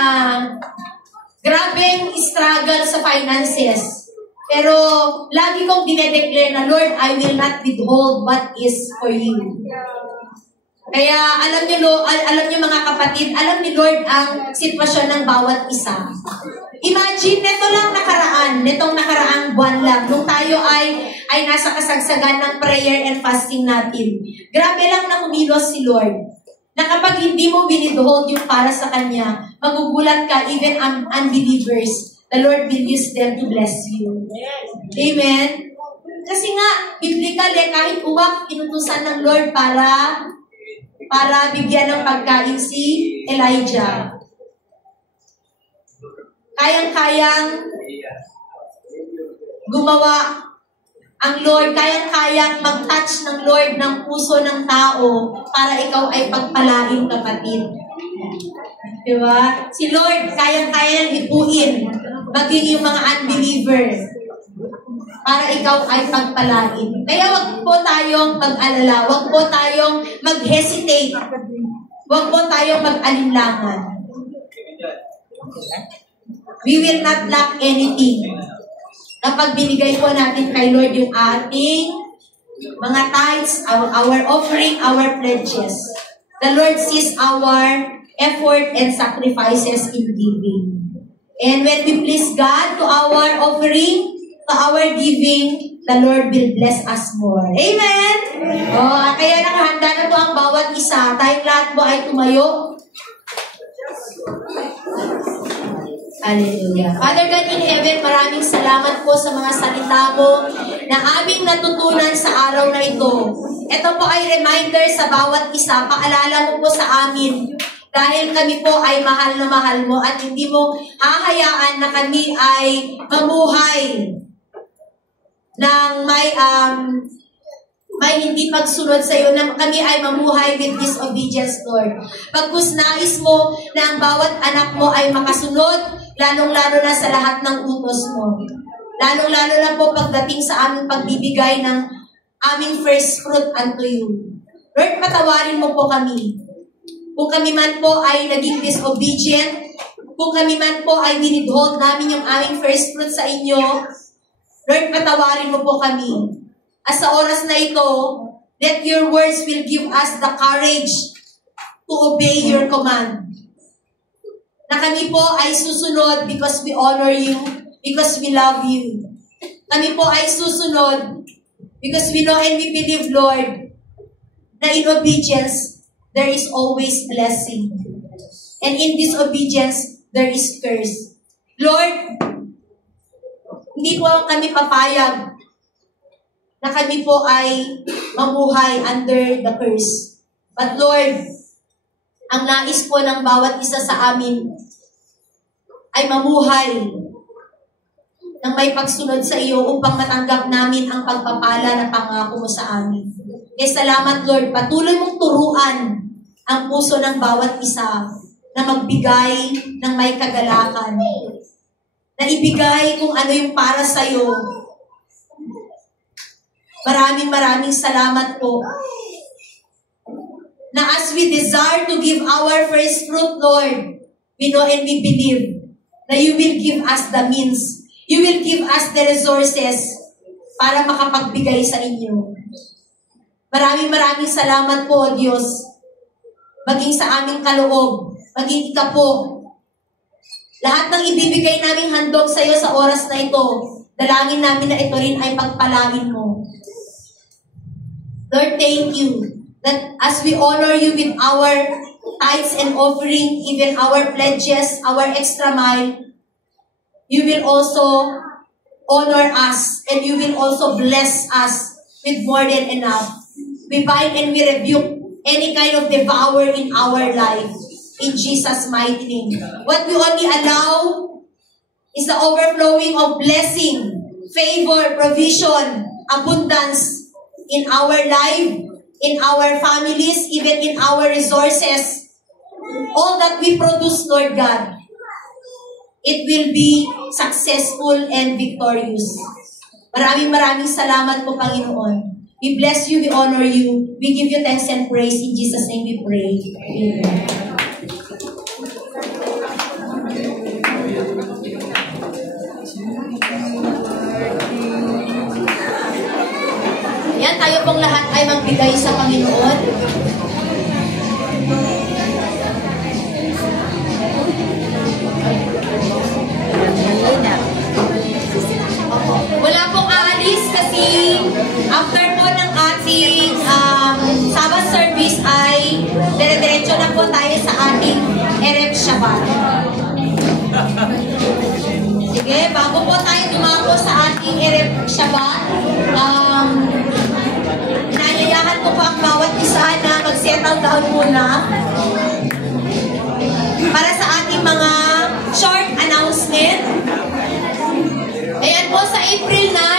grabeng struggle sa finances. Pero lagi kong dinedeclare na, Lord, I will not withhold what is for you. Kaya alam niyo mga kapatid, alam ni Lord ang sitwasyon ng bawat isa. Imagine, nitong nakaraang buwan lang, nung tayo ay nasa kasagsagan ng prayer and fasting natin. Grabe lang na kumilos si Lord. Na kapag hindi mo withhold yung para sa Kanya, magugulat ka, even unbelievers, the Lord will use them to bless you. Amen? Kasi nga, biblical kahit uwak, inutusan ng Lord para bigyan ng pagkain si Elijah. Kayang-kayang gumawa ang Lord, kayang-kayang mag-touch ng Lord ng puso ng tao para ikaw ay pagpalain, kapatid. Diba? Si Lord, kayang-kayang ipuin maging yung mga unbelievers para ikaw ay pagpalain. Kaya wag po tayong mag-alala, wag po tayong mag-hesitate, wag po tayong mag-alinlangan. We will not lack anything. Kapag binigay po natin kay Lord yung ating mga tithes, our offering, our pledges, the Lord sees our effort and sacrifices in giving. And when we please God to our offering, to our giving, the Lord will bless us more. Amen? Kaya nakahanda na po ang bawat isa. Tayong lahat po ay tumayo. Hallelujah. Father God in heaven, maraming salamat po sa mga salita mo na aming natutunan sa araw na ito. Ito po ay reminder sa bawat isa. Paalala mo po sa amin dahil kami po ay mahal na mahal mo at hindi mo hahayaan na kami ay mamuhay ng may hindi pagsunod sa iyo, na kami ay mamuhay with disobedience, Lord. Pagkus nais mo na ang bawat anak mo ay makasunod, lalong-lalo na sa lahat ng utos mo. Lalong-lalo na po pagdating sa aming pagbibigay ng aming first fruit unto you. Lord, patawarin mo po kami. Kung kami man po ay naging disobedient, kung kami man po ay dinidhold namin yung aming first fruit sa inyo, Lord, patawarin mo po kami. At sa oras na ito, let your words will give us the courage to obey your command. Na kami po ay susunod because we honor you, because we love you. Kami po ay susunod because we know and we believe, Lord, na in obedience, there is always blessing. And in disobedience, there is curse. Lord, hindi po kami papayag na kami po ay mamuhay under the curse. But Lord, ang nais po ng bawat isa sa amin ay mamuhay ng may pagsunod sa iyo upang matanggap namin ang pagpapala na pangako mo sa amin. Kaya salamat, Lord, patuloy mong turuan ang puso ng bawat isa na magbigay ng may kagalakan, na ibigay kung ano yung para sa iyo. Maraming salamat po na as we desire to give our first fruit, Lord, we know and we believe na you will give us the means. You will give us the resources para makapagbigay sa inyo. Maraming salamat po, Diyos. Maging sa aming kaloob, maging ika po. Lahat ng ibibigay naming handog sa iyo sa oras na ito, dalangin namin na ito rin ay pagpalain mo. Lord, thank you that as we honor you with our tithes and offering, even our pledges, our extra mile, you will also honor us and you will also bless us with more than enough. We bind and we rebuke any kind of devourer in our life in Jesus' mighty name. What we only allow is the overflowing of blessing, favor, provision, abundance, in our life, in our families, even in our resources, all that we produce, Lord God, it will be successful and victorious. Maraming salamat po, Panginoon. We bless you, we honor you, we give you thanks and praise. In Jesus' name we pray. Amen. Yan, tayo pong lahat ay magbigay sa Panginoon. Wala pong aalis kasi after po ng ating Sabbath service ay dire-diretso na po tayo sa ating Erev Shabbat. Sige, bago po tayo dumako sa ating Rep Shabat. Nayayahan ko po ang bawat isa na mag-settle down muna para sa ating mga short announcement. Ayan po, sa April na